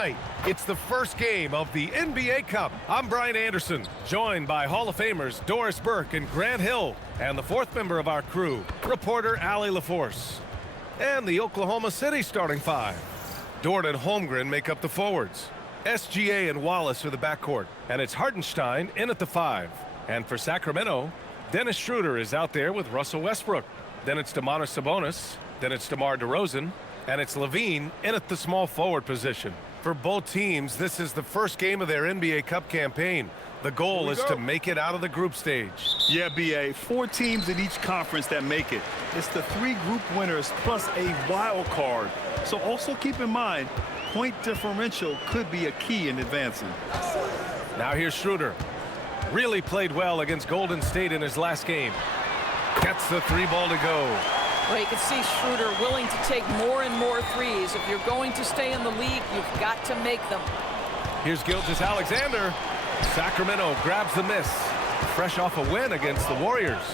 Tonight, it's the first game of the NBA Cup. I'm Brian Anderson, joined by Hall of Famers Doris Burke and Grant Hill, and the fourth member of our crew, reporter Allie LaForce. And the Oklahoma City starting five. Dort and Holmgren make up the forwards. SGA and Wallace are the backcourt, and it's Hartenstein in at the five. And for Sacramento, Dennis Schroeder is out there with Russell Westbrook. Then it's Domantas Sabonis, then it's DeMar DeRozan, and it's Levine in at the small forward position. For both teams, this is the first game of their NBA Cup campaign. The goal is to make it out of the group stage. Yeah, B.A., 4 teams in each conference that make it. It's the 3 group winners plus a wild card. So also keep in mind, point differential could be a key in advancing. Now here's Schroeder. Really played well against Golden State in his last game. Gets the 3 ball to go. Well, you can see Schroeder willing to take more and more threes. If you're going to stay in the league, you've got to make them. Here's Gilgeous Alexander. Sacramento grabs the miss. Fresh off a win against the Warriors.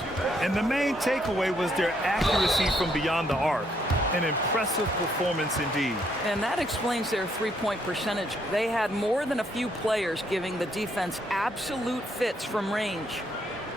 And the main takeaway was their accuracy from beyond the arc. An impressive performance indeed. And that explains their three-point percentage. They had more than a few players giving the defense absolute fits from range.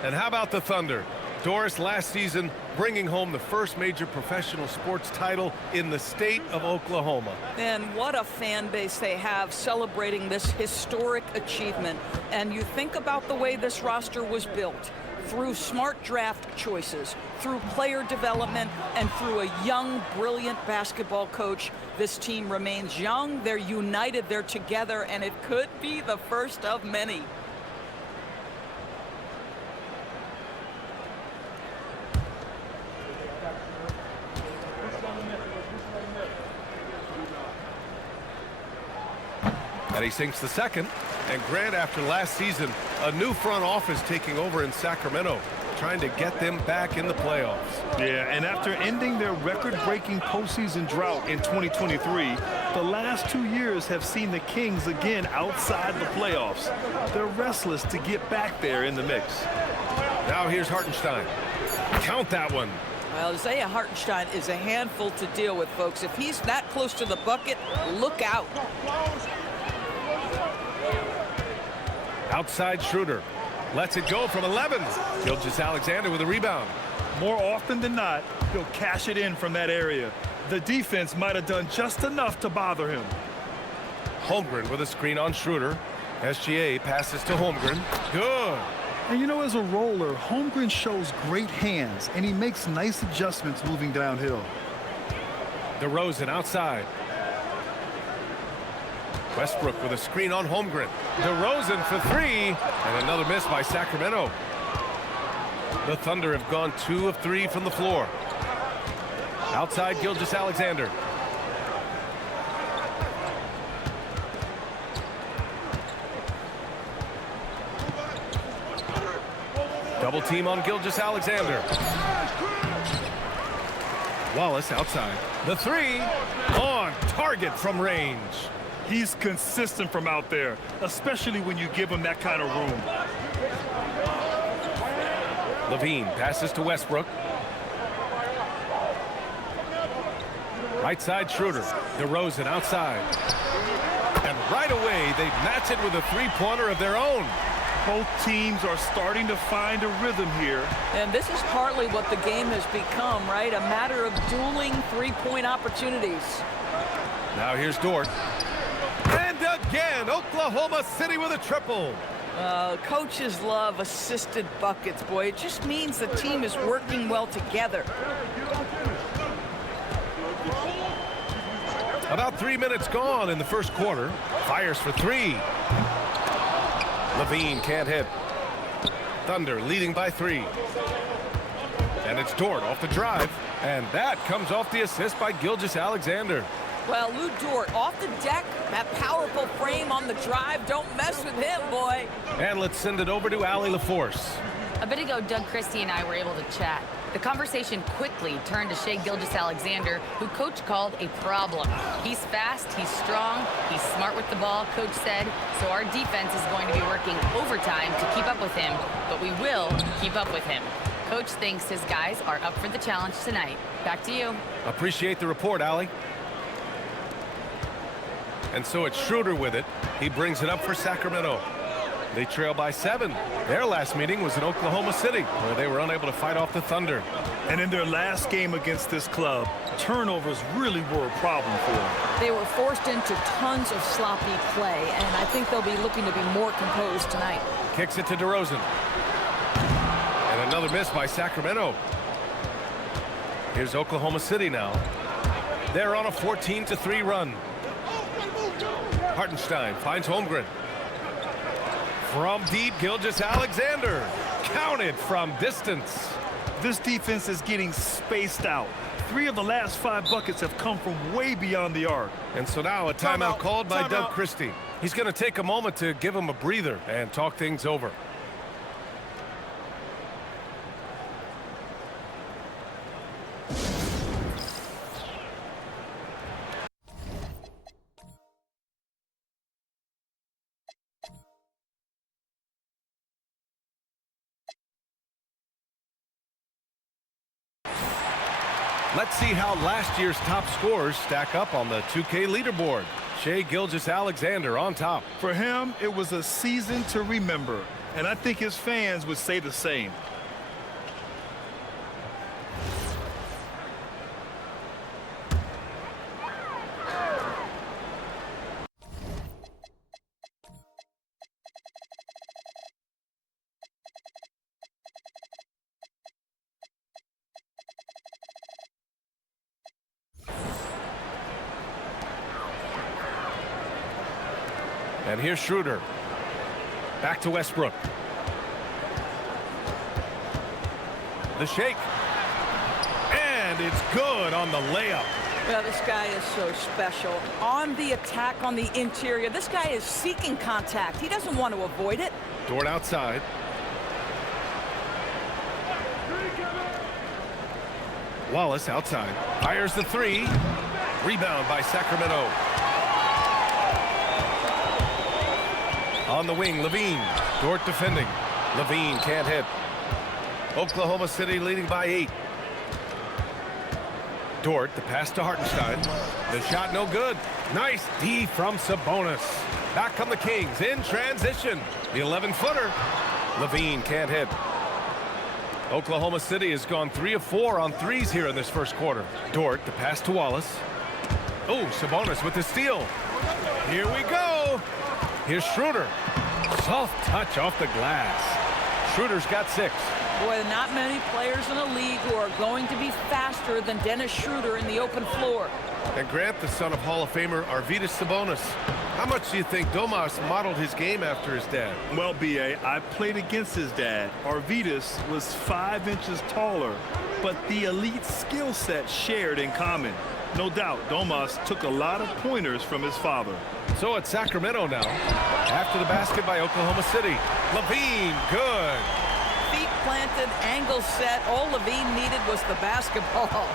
And how about the Thunder? Doris, last season, bringing home the first major professional sports title in the state of Oklahoma. And what a fan base they have celebrating this historic achievement. And you think about the way this roster was built. Through smart draft choices, through player development, and through a young, brilliant basketball coach. This team remains young, they're united, they're together, and it could be the first of many. And he sinks the second. And Grant, after last season, a new front office taking over in Sacramento, trying to get them back in the playoffs. Yeah, and after ending their record-breaking postseason drought in 2023, the last 2 years have seen the Kings again outside the playoffs. They're restless to get back there in the mix. Now here's Hartenstein. Count that one. Well, Isaiah Hartenstein is a handful to deal with, folks. If he's that close to the bucket, look out. Outside Schroeder. Lets it go from 11. Gilgeous Alexander with a rebound. More often than not, he'll cash it in from that area. The defense might have done just enough to bother him. Holmgren with a screen on Schroeder. SGA passes to Holmgren. Good. And you know, as a roller, Holmgren shows great hands, and he makes nice adjustments moving downhill. DeRozan outside. Westbrook with a screen on Holmgren. DeRozan for 3, and another miss by Sacramento. The Thunder have gone 2 of 3 from the floor. Outside Gilgeous Alexander. Double team on Gilgeous Alexander. Wallace outside. The 3 on target from range. He's consistent from out there, especially when you give him that kind of room. Levine passes to Westbrook. Right side Schroeder. DeRozan outside. And right away, they match it with a 3-pointer of their own. Both teams are starting to find a rhythm here. And this is partly what the game has become, right? A matter of dueling 3-point opportunities. Now here's Dort. And again, Oklahoma City with a triple. Coaches love assisted buckets, boy. It just means the team is working well together. About 3 minutes gone in the first quarter. Fires for 3. Levine can't hit. Thunder leading by 3. And it's Dort off the drive. And that comes off the assist by Gilgeous Alexander. Well, Lou Dort off the deck, that powerful frame on the drive. Don't mess with him, boy. And let's send it over to Allie LaForce. A bit ago, Doug Christie and I were able to chat. The conversation quickly turned to Shai Gilgeous Alexander, who Coach called a problem. He's fast, he's strong, he's smart with the ball, Coach said, so our defense is going to be working overtime to keep up with him, but we will keep up with him. Coach thinks his guys are up for the challenge tonight. Back to you. Appreciate the report, Allie. And so it's Schroeder with it. He brings it up for Sacramento. They trail by 7. Their last meeting was in Oklahoma City, where they were unable to fight off the Thunder. And in their last game against this club, turnovers really were a problem for them. They were forced into tons of sloppy play, and I think they'll be looking to be more composed tonight. Kicks it to DeRozan. And another miss by Sacramento. Here's Oklahoma City now. They're on a 14-3 run. Hartenstein finds Holmgren. From deep, Gilgeous Alexander. Counted from distance. This defense is getting spaced out. 3 of the last 5 buckets have come from way beyond the arc. And so now a timeout called by Doug Christie. He's going to take a moment to give him a breather and talk things over. Let's see how last year's top scorers stack up on the 2K leaderboard. Shai Gilgeous Alexander on top. For him, it was a season to remember, and I think his fans would say the same. And here's Schroeder. Back to Westbrook. The shake. And it's good on the layup. Well, this guy is so special. On the attack on the interior, this guy is seeking contact. He doesn't want to avoid it. Dort outside. Wallace outside. Fires the 3. Rebound by Sacramento. On the wing, Levine. Dort defending. Levine can't hit. Oklahoma City leading by 8. Dort, the pass to Hartenstein. The shot no good. Nice D from Sabonis. Back come the Kings in transition. The 11-footer. Levine can't hit. Oklahoma City has gone 3 of 4 on threes here in this first quarter. Dort, the pass to Wallace. Oh, Sabonis with the steal. Here we go. Here's Schroeder. Soft touch off the glass. Schroeder's got 6. Boy, not many players in the league who are going to be faster than Dennis Schroeder in the open floor. And Grant, the son of Hall of Famer Arvydas Sabonis. How much do you think Domas modeled his game after his dad? Well, B.A., I played against his dad. Arvydas was 5 inches taller, but the elite skill set shared in common. No doubt, Domas took a lot of pointers from his father. So it's Sacramento now. After the basket by Oklahoma City. Levine, good. Feet planted, angle set. All Levine needed was the basketball.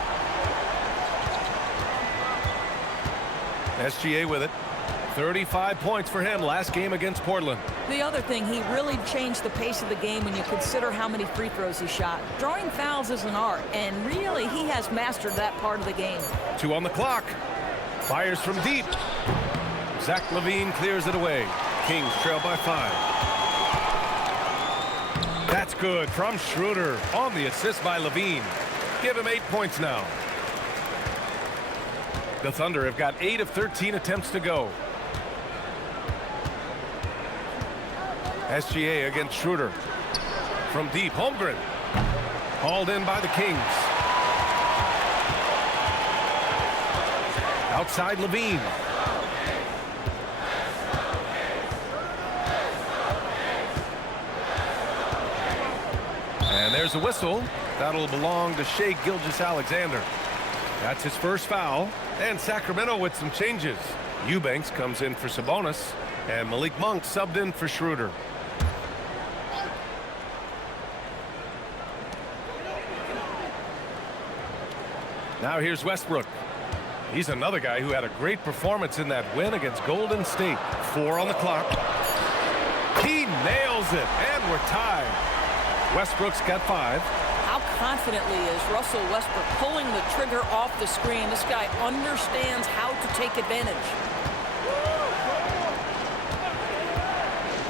SGA with it. 35 points for him last game against Portland. The other thing, he really changed the pace of the game when you consider how many free throws he shot. Drawing fouls is an art, and really he has mastered that part of the game. 2 on the clock. Fires from deep. Zach LaVine clears it away. Kings trail by 5. That's good from Schroeder on the assist by LaVine. Give him 8 points now. The Thunder have got 8 of 13 attempts to go. SGA against Schroeder. From deep, Holmgren. Hauled in by the Kings. Outside LaVine. And there's a whistle. That'll belong to Shai Gilgeous Alexander. That's his first foul. And Sacramento with some changes. Eubanks comes in for Sabonis. And Malik Monk subbed in for Schroeder. Now here's Westbrook. He's another guy who had a great performance in that win against Golden State. 4 on the clock. He nails it, and we're tied. Westbrook's got 5. How confidently is Russell Westbrook pulling the trigger off the screen? This guy understands how to take advantage.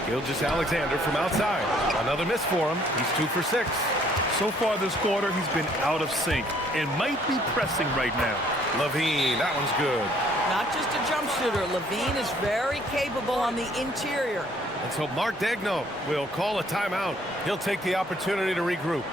Gilgeous Alexander from outside. Another miss for him. He's 2 for 6. So far this quarter, he's been out of sync and might be pressing right now. Levine, that one's good. Not just a jump shooter. Levine is very capable on the interior. And so Mark Daigneault will call a timeout. He'll take the opportunity to regroup.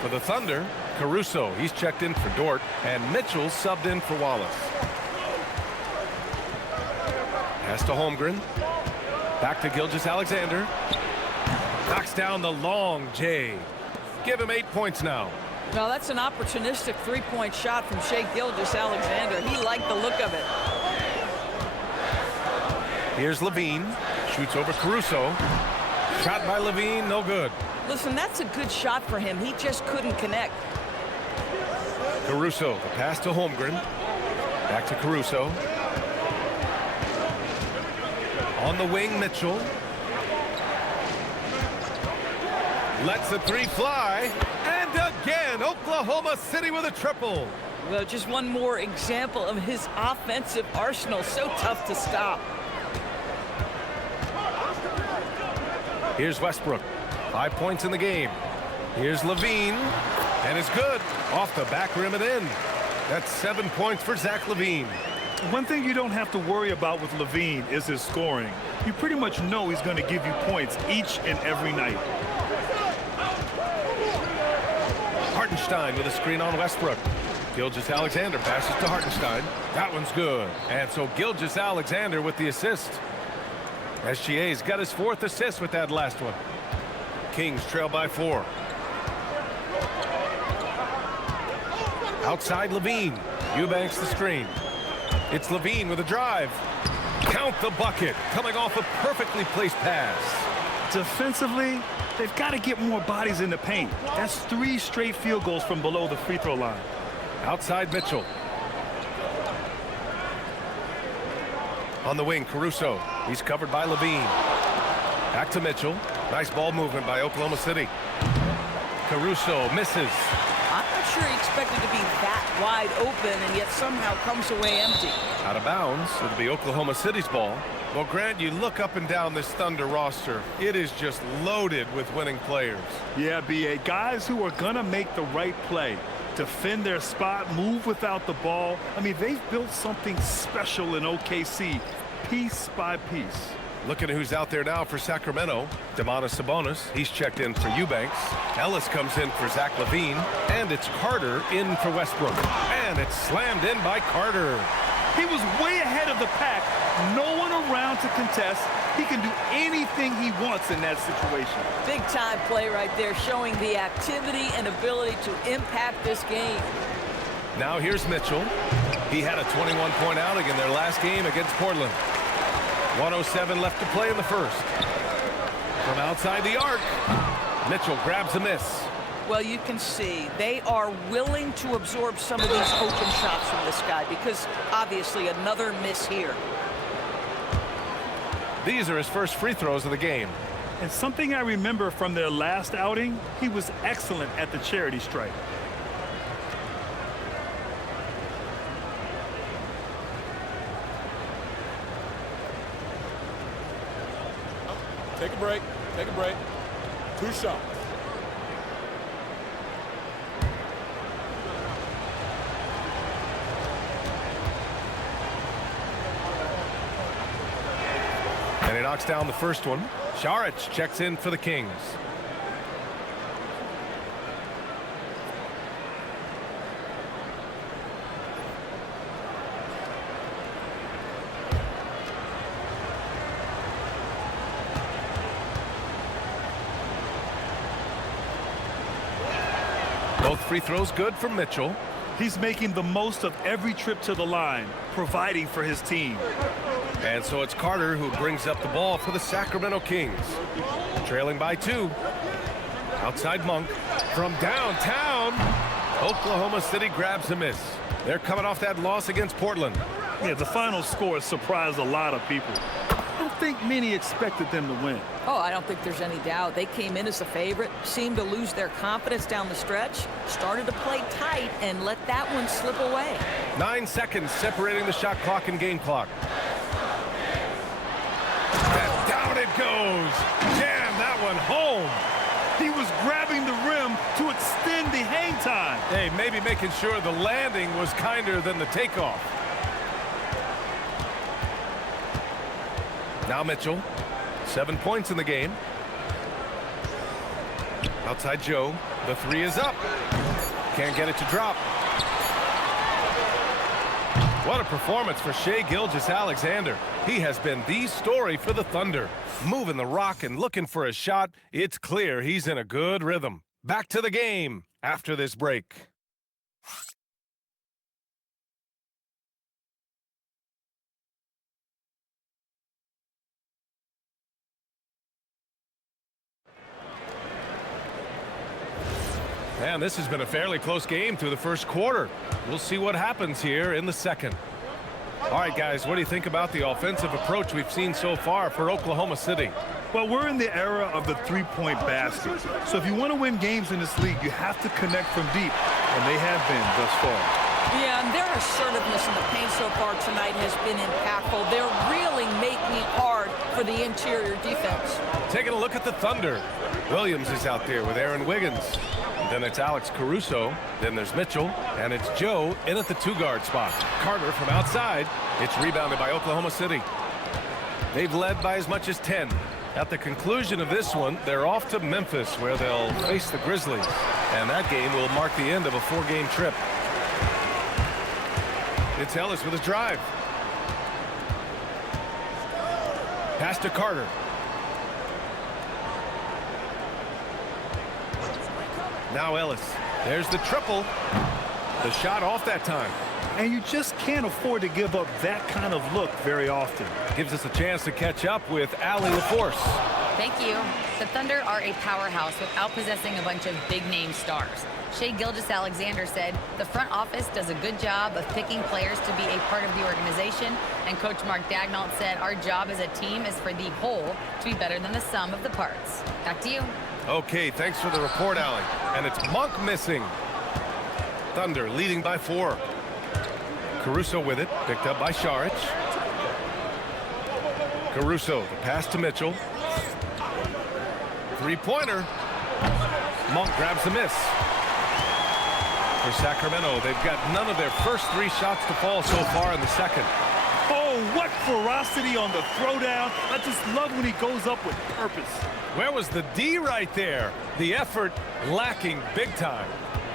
For the Thunder, Caruso, he's checked in for Dort, and Mitchell subbed in for Wallace. Pass to Holmgren. Back to Gilgeous Alexander. Knocks down the long J. Give him 8 points now. Well, that's an opportunistic three-point shot from Shai Gilgeous Alexander. He liked the look of it. Here's Levine. Shoots over Caruso. Shot by Levine, no good. Listen, that's a good shot for him. He just couldn't connect. Caruso, the pass to Holmgren. Back to Caruso. On the wing, Mitchell. Lets the three fly. And again, Oklahoma City with a triple. Well, just one more example of his offensive arsenal. So tough to stop. Here's Westbrook. 5 points in the game. Here's Levine. And it's good. Off the back rim and in. That's 7 points for Zach LaVine. One thing you don't have to worry about with LaVine is his scoring. You pretty much know he's going to give you points each and every night. Hartenstein with a screen on Westbrook. Gilgeous Alexander passes to Hartenstein. That one's good. And so Gilgeous Alexander with the assist. SGA's got his 4th assist with that last one. Kings trail by 4. Outside Levine. Eubanks the screen. It's Levine with a drive. Count the bucket. Coming off a perfectly placed pass. Defensively, they've got to get more bodies in the paint. That's 3 straight field goals from below the free throw line. Outside Mitchell. On the wing, Caruso. He's covered by Levine. Back to Mitchell. Nice ball movement by Oklahoma City. Caruso misses. I'm not sure he expected to be that wide open and yet somehow comes away empty. Out of bounds. It'll be Oklahoma City's ball. Well, Grant, you look up and down this Thunder roster. It is just loaded with winning players. Yeah, B.A. Guys who are going to make the right play. Defend their spot, move without the ball. I mean, they've built something special in OKC, piece by piece. Looking at who's out there now for Sacramento. Domantas Sabonis. He's checked in for Eubanks. Ellis comes in for Zach LaVine. And it's Carter in for Westbrook. And it's slammed in by Carter. He was way ahead of the pack. No one around to contest. He can do anything he wants in that situation. Big time play right there, showing the activity and ability to impact this game. Now here's Mitchell. He had a 21-point outing in their last game against Portland. 1:07 left to play in the first. From outside the arc, Mitchell grabs a miss. Well, you can see they are willing to absorb some of these open shots from this guy because obviously another miss here. These are his first free throws of the game. And something I remember from their last outing, he was excellent at the charity stripe. Take a break. Take a break. 2 shots. And he knocks down the first one. Saric checks in for the Kings. Both free throws good for Mitchell. He's making the most of every trip to the line, providing for his team. And so it's Carter who brings up the ball for the Sacramento Kings. Trailing by 2. Outside Monk. From downtown, Oklahoma City grabs a miss. They're coming off that loss against Portland. Yeah, the final score surprised a lot of people. I don't think many expected them to win. Oh, I don't think there's any doubt. They came in as a favorite, seemed to lose their confidence down the stretch, started to play tight, and let that one slip away. 9 seconds separating the shot clock and game clock. And down it goes. Jam that one home. He was grabbing the rim to extend the hang time. Hey, maybe making sure the landing was kinder than the takeoff. Now Mitchell, 7 points in the game. Outside Joe, the three is up. Can't get it to drop. What a performance for Shai Gilgeous Alexander. He has been the story for the Thunder. Moving the rock and looking for a shot, it's clear he's in a good rhythm. Back to the game after this break. And this has been a fairly close game through the first quarter. We'll see what happens here in the second. All right, guys, what do you think about the offensive approach we've seen so far for Oklahoma City? Well, we're in the era of the three-point basket. So if you want to win games in this league, you have to connect from deep, and they have been thus far. Yeah, and their assertiveness in the paint so far tonight has been impactful. They're really making it hard for the interior defense. Taking a look at the Thunder. Williams is out there with Aaron Wiggins. Then it's Alex Caruso. Then there's Mitchell. And it's Joe in at the two-guard spot. Carter from outside. It's rebounded by Oklahoma City. They've led by as much as 10. At the conclusion of this one, they're off to Memphis, where they'll face the Grizzlies. And that game will mark the end of a 4-game trip. It's Ellis with his drive. Pass to Carter. Now Ellis. There's the triple. The shot off that time. And you just can't afford to give up that kind of look very often. Gives us a chance to catch up with Allie LaForce. Thank you. The Thunder are a powerhouse without possessing a bunch of big-name stars. Shai Gilgeous Alexander said, the front office does a good job of picking players to be a part of the organization, and Coach Mark Daigneault said, our job as a team is for the whole to be better than the sum of the parts. Back to you. Okay, thanks for the report, Allie. And it's Monk missing. Thunder leading by 4. Caruso with it, picked up by Šarić. Caruso, the pass to Mitchell. Three-pointer. Monk grabs the miss. For Sacramento, they've got none of their first 3 shots to fall so far in the second. Oh, what ferocity on the throwdown. I just love when he goes up with purpose. Where was the D right there? The effort lacking big time.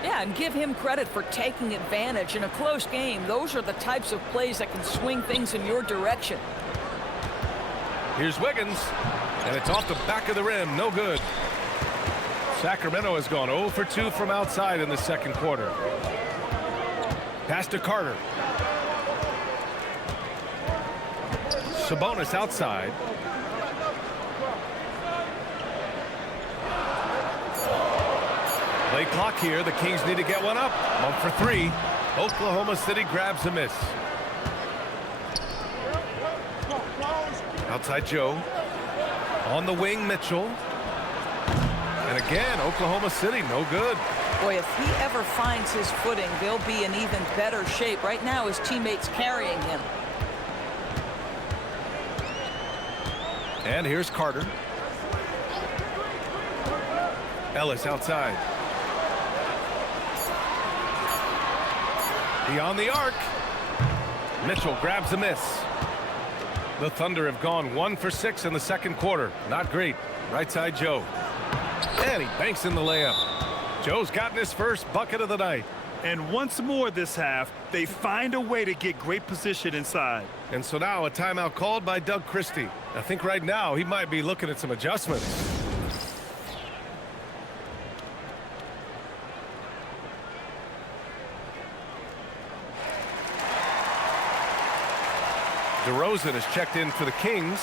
Yeah, and give him credit for taking advantage in a close game. Those are the types of plays that can swing things in your direction. Here's Wiggins, and it's off the back of the rim. No good. Sacramento has gone 0 for 2 from outside in the second quarter. Pass to Carter. Sabonis outside. Late clock here. The Kings need to get one up. Monk for 3. Oklahoma City grabs a miss. Outside Joe. On the wing, Mitchell. And again, Oklahoma City, no good. Boy, if he ever finds his footing, they'll be in even better shape. Right now, his teammates carrying him. And here's Carter. Ellis outside. Beyond the arc. Mitchell grabs the miss. The Thunder have gone 1 for 6 in the second quarter. Not great. Right side Joe. And he banks in the layup. Joe's gotten his first bucket of the night. And once more this half, they find a way to get great position inside. And so now a timeout called by Doug Christie. I think right now he might be looking at some adjustments. DeRozan is checked in for the Kings.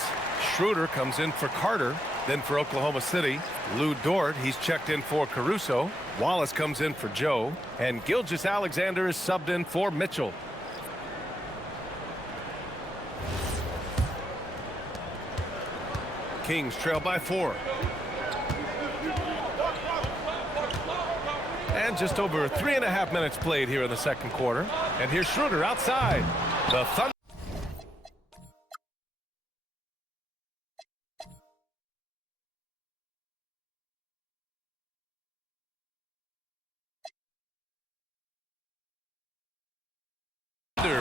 Schroeder comes in for Carter. Then for Oklahoma City, Lou Dort, he's checked in for Caruso. Wallace comes in for Joe. And Gilgeous Alexander is subbed in for Mitchell. Kings trail by 4. And just over 3.5 minutes played here in the second quarter. And here's Schroeder outside. The Thunder.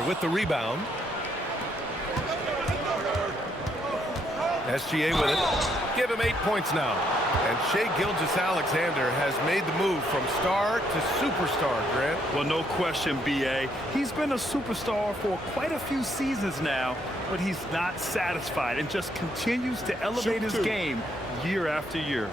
With the rebound. SGA with it. Give him 8 points now. And Shai Gilgeous Alexander has made the move from star to superstar, Grant. Well, no question, B.A. He's been a superstar for quite a few seasons now, but he's not satisfied and just continues to elevate his game year after year.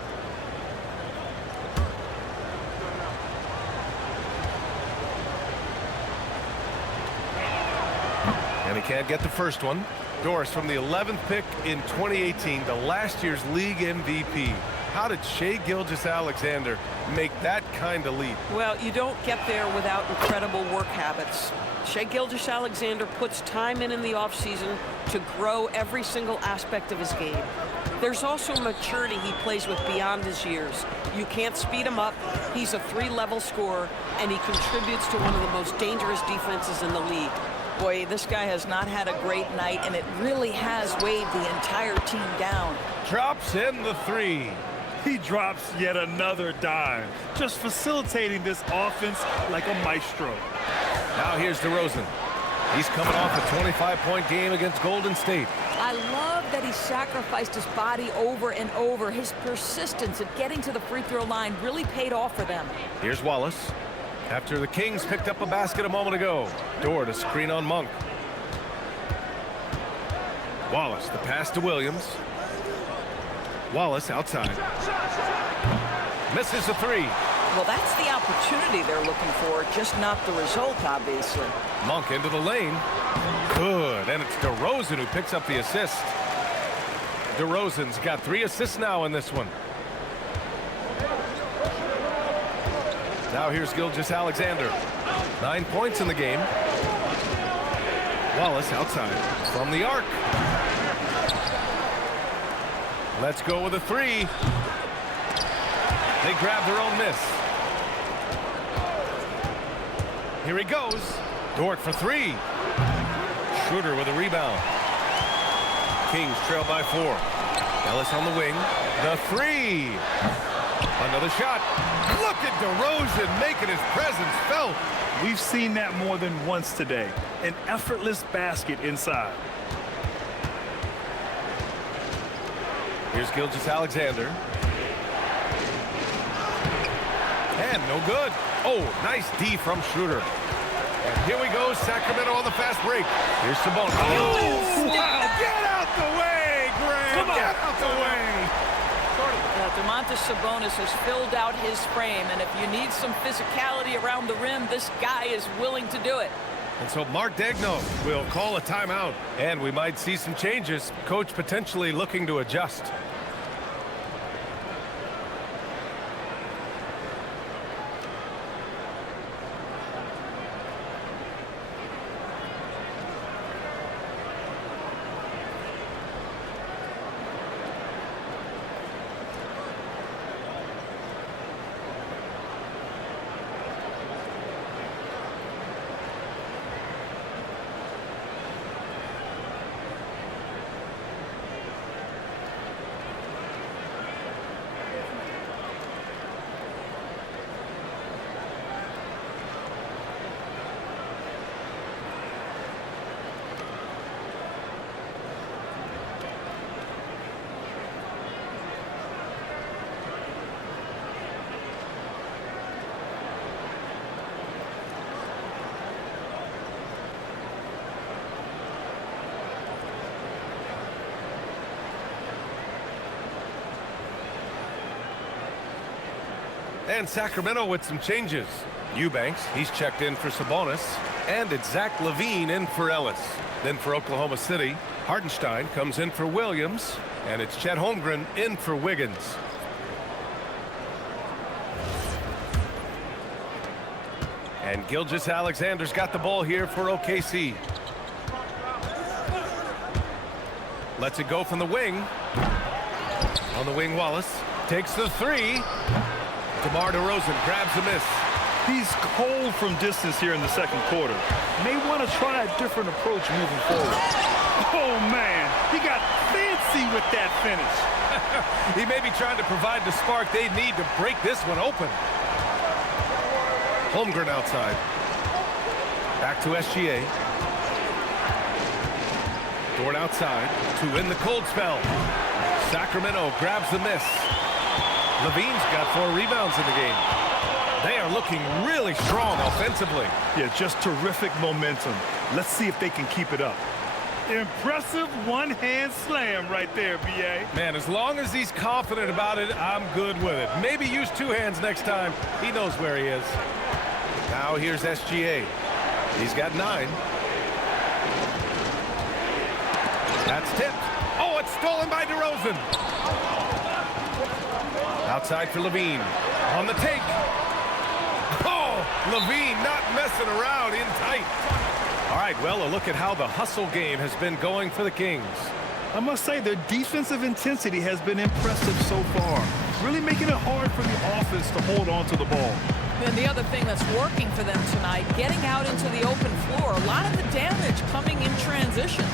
And he can't get the first one. Doris from the 11th pick in 2018, the last year's league MVP. How did Shai Gilgeous Alexander make that kind of leap? Well, you don't get there without incredible work habits. Shai Gilgeous Alexander puts time in the offseason to grow every single aspect of his game. There's also maturity he plays with beyond his years. You can't speed him up. He's a 3-level scorer, and he contributes to one of the most dangerous defenses in the league. Boy, this guy has not had a great night, and it really has weighed the entire team down. Drops in the 3. He drops yet another dime, just facilitating this offense like a maestro. Now here's DeRozan. He's coming off a 25-point game against Golden State. I love that he sacrificed his body over and over. His persistence at getting to the free throw line really paid off for them. Here's Wallace. After the Kings picked up a basket a moment ago. Dort to screen on Monk. Wallace, the pass to Williams. Wallace outside. Misses a 3. Well, that's the opportunity they're looking for, just not the result, obviously. Monk into the lane. Good, and it's DeRozan who picks up the assist. DeRozan's got 3 assists now in this one. Now here's Gilgeous Alexander. 9 points in the game. Wallace outside from the arc. Let's go with a 3. They grab their own miss. Here he goes. Dort for 3. Schroeder with a rebound. Kings trail by 4. Ellis on the wing. The 3. Another shot. Look at DeRozan making his presence felt. We've seen that more than once today. An effortless basket inside. Here's Gilgeous Alexander. And no good. Oh, nice D from Schroeder. And here we go, Sacramento on the fast break. Here's Sabonis. Oh, wow. Get out the way, Grant. Get out the way. Domantas Sabonis has filled out his frame, and if you need some physicality around the rim, this guy is willing to do it. And so Mark Daigneault will call a timeout, and we might see some changes. Coach potentially looking to adjust. And Sacramento with some changes. Eubanks, he's checked in for Sabonis. And it's Zach LaVine in for Ellis. Then for Oklahoma City, Hartenstein comes in for Williams. And it's Chet Holmgren in for Wiggins. And Gilgeous Alexander's got the ball here for OKC. Lets it go from the wing. On the wing, Wallace takes the three. DeMar DeRozan grabs the miss. He's cold from distance here in the second quarter. May want to try a different approach moving forward. Oh, man, he got fancy with that finish. He may be trying to provide the spark they need to break this one open. Holmgren outside. Back to SGA. Dort outside to win the cold spell. Sacramento grabs the miss. Levine's got 4 rebounds in the game. They are looking really strong offensively. Yeah, just terrific momentum. Let's see if they can keep it up. Impressive one-hand slam right there, B.A. Man, as long as he's confident about it, I'm good with it. Maybe use 2 hands next time. He knows where he is. Now here's SGA. He's got 9. That's tipped. Oh, it's stolen by DeRozan. Outside for Levine. On the take. Oh, Levine not messing around in tight. All right, well, a look at how the hustle game has been going for the Kings. I must say their defensive intensity has been impressive so far, really making it hard for the offense to hold on to the ball. And the other thing that's working for them tonight, getting out into the open floor, a lot of the damage coming in transition.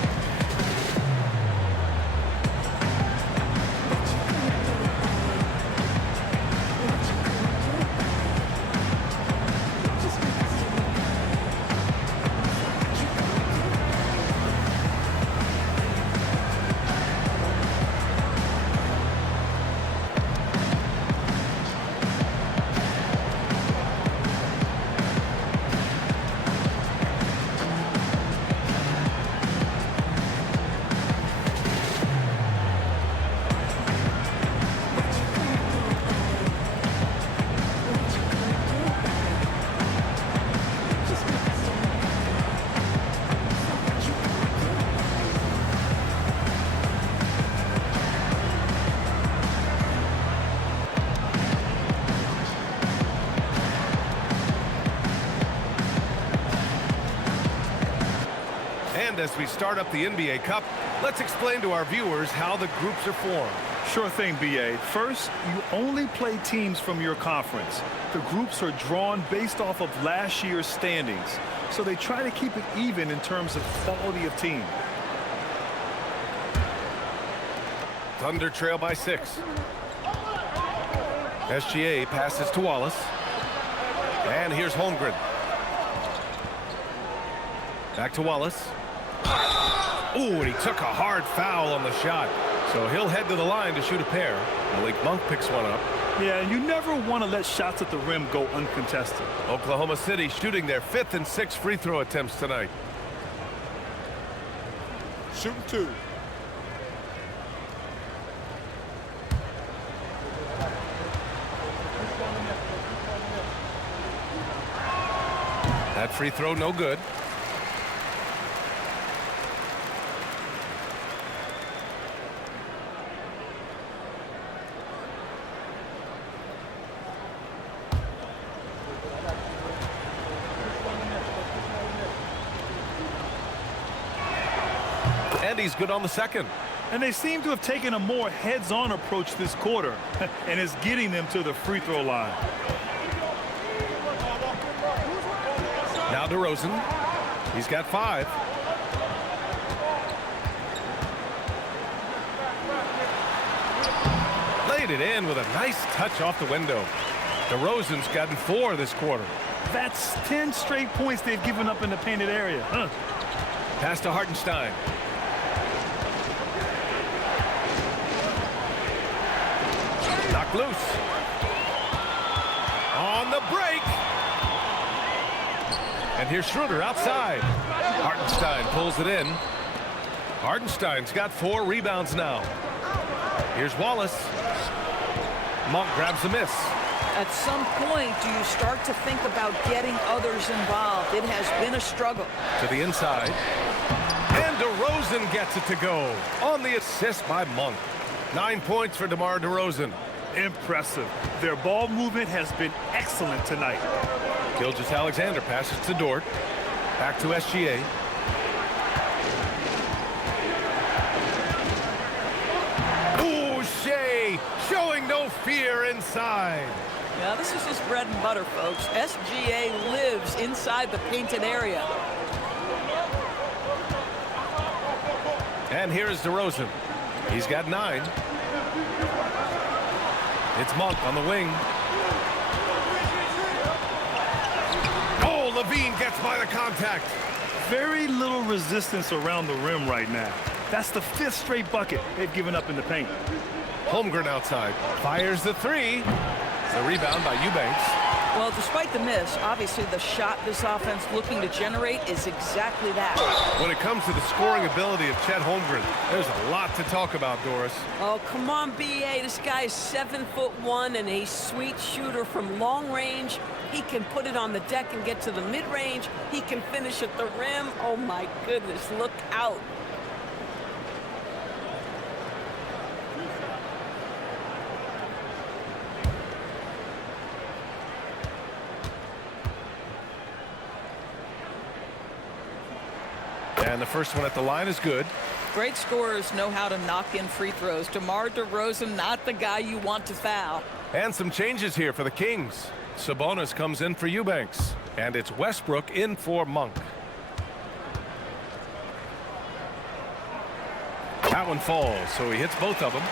As we start up the NBA Cup, let's explain to our viewers how the groups are formed. Sure thing, B.A. First, you only play teams from your conference. The groups are drawn based off of last year's standings, so they try to keep it even in terms of quality of team. Thunder trail by 6. SGA passes to Wallace. And here's Holmgren. Back to Wallace. Ooh, and he took a hard foul on the shot. So he'll head to the line to shoot a pair. Malik Monk picks one up. Yeah, and you never want to let shots at the rim go uncontested. Oklahoma City shooting their 5th and 6th free throw attempts tonight. Shooting 2. That free throw no good. And he's good on the second. And they seem to have taken a more heads-on approach this quarter, and it's getting them to the free throw line. Now DeRozan. He's got 5. Laid it in with a nice touch off the window. DeRozan's gotten 4 this quarter. That's 10 straight points they've given up in the painted area. Pass to Hartenstein. Knocked loose. On the break. And here's Schroeder outside. Hartenstein pulls it in. Hartenstein's got 4 rebounds now. Here's Wallace. Monk grabs the miss. At some point, do you start to think about getting others involved? It has been a struggle. To the inside. And DeRozan gets it to go on the assist by Monk. 9 points for DeMar DeRozan. Impressive. Their ball movement has been excellent tonight. Gilgeous Alexander passes to Dort. Back to SGA. Ooh, Shai outside. Yeah, this is his bread and butter, folks. SGA lives inside the painted area. And here's DeRozan. He's got 9. It's Monk on the wing. Oh, Levine gets by the contact. Very little resistance around the rim right now. That's the 5th straight bucket they've given up in the paint. Holmgren outside. Fires the 3. The rebound by Eubanks. Well, despite the miss, obviously the shot this offense looking to generate is exactly that. When it comes to the scoring ability of Chet Holmgren, there's a lot to talk about, Doris. Oh, come on, B.A. This guy is 7'1" and a sweet shooter from long range. He can put it on the deck and get to the mid-range. He can finish at the rim. Oh, my goodness, look out. And the first one at the line is good. Great scorers know how to knock in free throws. DeMar DeRozan, not the guy you want to foul. And some changes here for the Kings. Sabonis comes in for Eubanks. And it's Westbrook in for Monk. That one falls, so he hits both of them.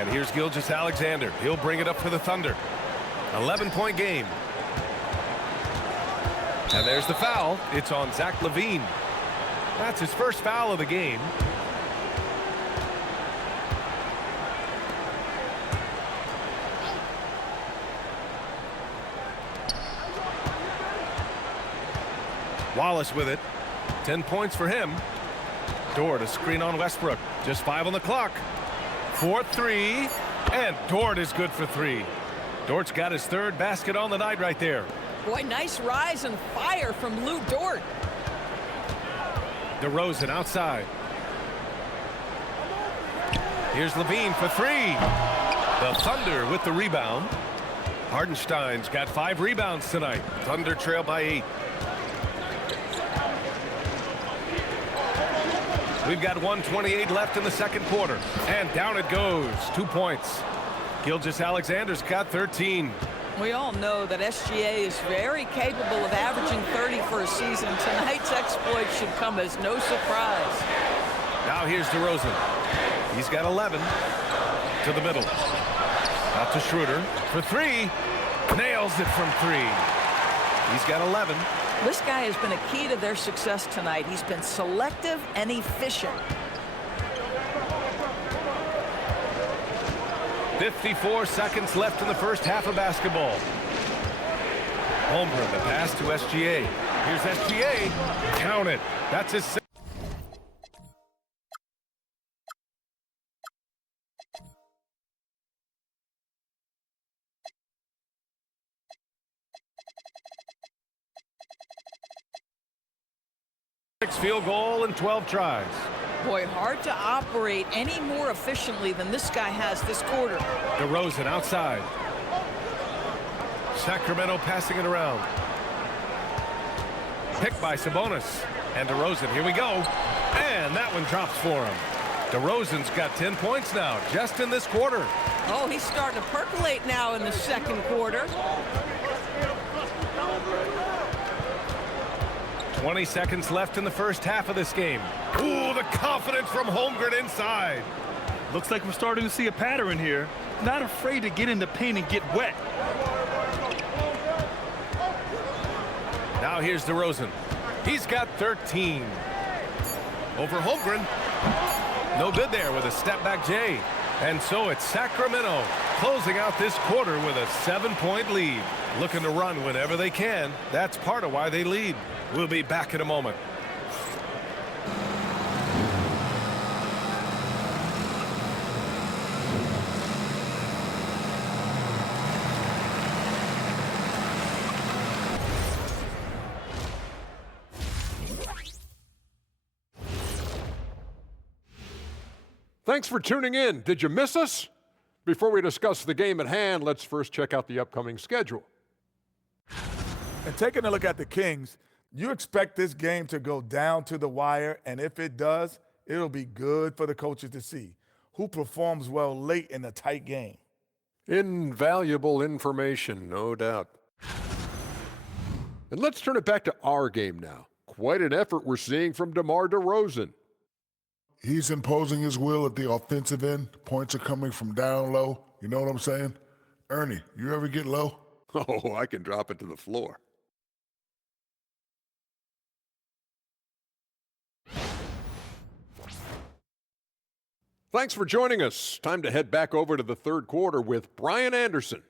And here's Gilgeous Alexander. He'll bring it up for the Thunder. 11-point game. And there's the foul. It's on Zach LaVine. That's his first foul of the game. Wallace with it. 10 points for him. Dort to screen on Westbrook. Just 5 on the clock. 4-3. And Dort is good for 3. Dort's got his 3rd basket on the night right there. Boy, nice rise and fire from Lou Dort. DeRozan outside. Here's LaVine for 3. The Thunder with the rebound. Hardenstein's got 5 rebounds tonight. Thunder trail by 8. We've got 1:28 left in the second quarter. And down it goes. 2 points. Gilgeous Alexander's got 13. We all know that SGA is very capable of averaging 30 for a season. Tonight's exploit should come as no surprise. Now here's DeRozan. He's got 11. To the middle. Out to Schroeder for 3. Nails it from 3. He's got 11. This guy has been a key to their success tonight. He's been selective and efficient. 54 seconds left in the first half of basketball. Holmgren, the pass to SGA. Here's SGA. Count it. That's his. Field goal and 12 tries. Boy, hard to operate any more efficiently than this guy has this quarter. DeRozan outside. Sacramento passing it around. Picked by Sabonis. And DeRozan, here we go. And that one drops for him. DeRozan's got 10 points now, just in this quarter. Oh, he's starting to percolate now in the second quarter. 20 seconds left in the first half of this game. Ooh, the confidence from Holmgren inside. Looks like we're starting to see a pattern here. Not afraid to get in the paint and get wet. Now here's DeRozan. He's got 13. Over Holmgren. No good there with a step-back J. And so it's Sacramento closing out this quarter with a 7-point lead. Looking to run whenever they can. That's part of why they lead. We'll be back in a moment. Thanks for tuning in. Did you miss us? Before we discuss the game at hand, let's first check out the upcoming schedule. And taking a look at the Kings, you expect this game to go down to the wire, and if it does, it'll be good for the coaches to see. who performs well late in a tight game. Invaluable information, no doubt. And let's turn it back to our game now. Quite an effort we're seeing from DeMar DeRozan. He's imposing his will at the offensive end. Points are coming from down low. You know what I'm saying? Ernie, you ever get low? Oh, I can drop it to the floor. Thanks for joining us. Time to head back over to the third quarter with Brian Anderson.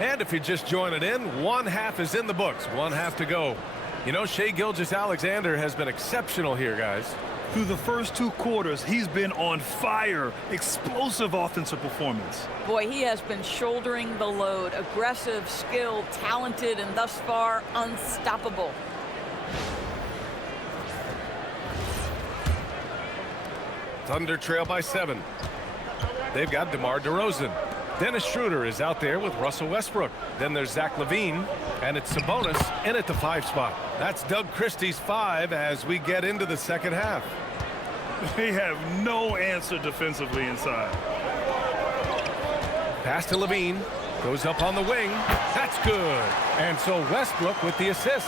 And if you're just joining in, one half is in the books, one half to go. You know, Shai Gilgeous Alexander has been exceptional here, guys. Through the first 2 quarters, he's been on fire. Explosive offensive performance. Boy, he has been shouldering the load. Aggressive, skilled, talented, and thus far, unstoppable. Thunder trail by 7. They've got DeMar DeRozan. Dennis Schroeder is out there with Russell Westbrook. Then there's Zach LaVine, and it's Sabonis in at the 5 spot. That's Doug Christie's 5 as we get into the second half. They have no answer defensively inside. Pass to LaVine. Goes up on the wing. That's good. And so Westbrook with the assist.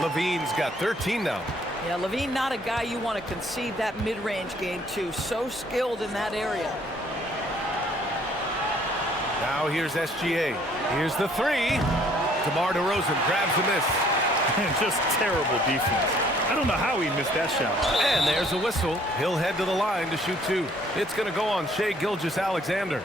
LaVine's got 13 now. Yeah, LaVine not a guy you want to concede that mid-range game to. So skilled in that area. Now here's SGA. Here's the 3. DeMar DeRozan grabs the miss. And just terrible defense. I don't know how he missed that shot. And there's a whistle. He'll head to the line to shoot 2. It's going to go on Shai Gilgeous Alexander.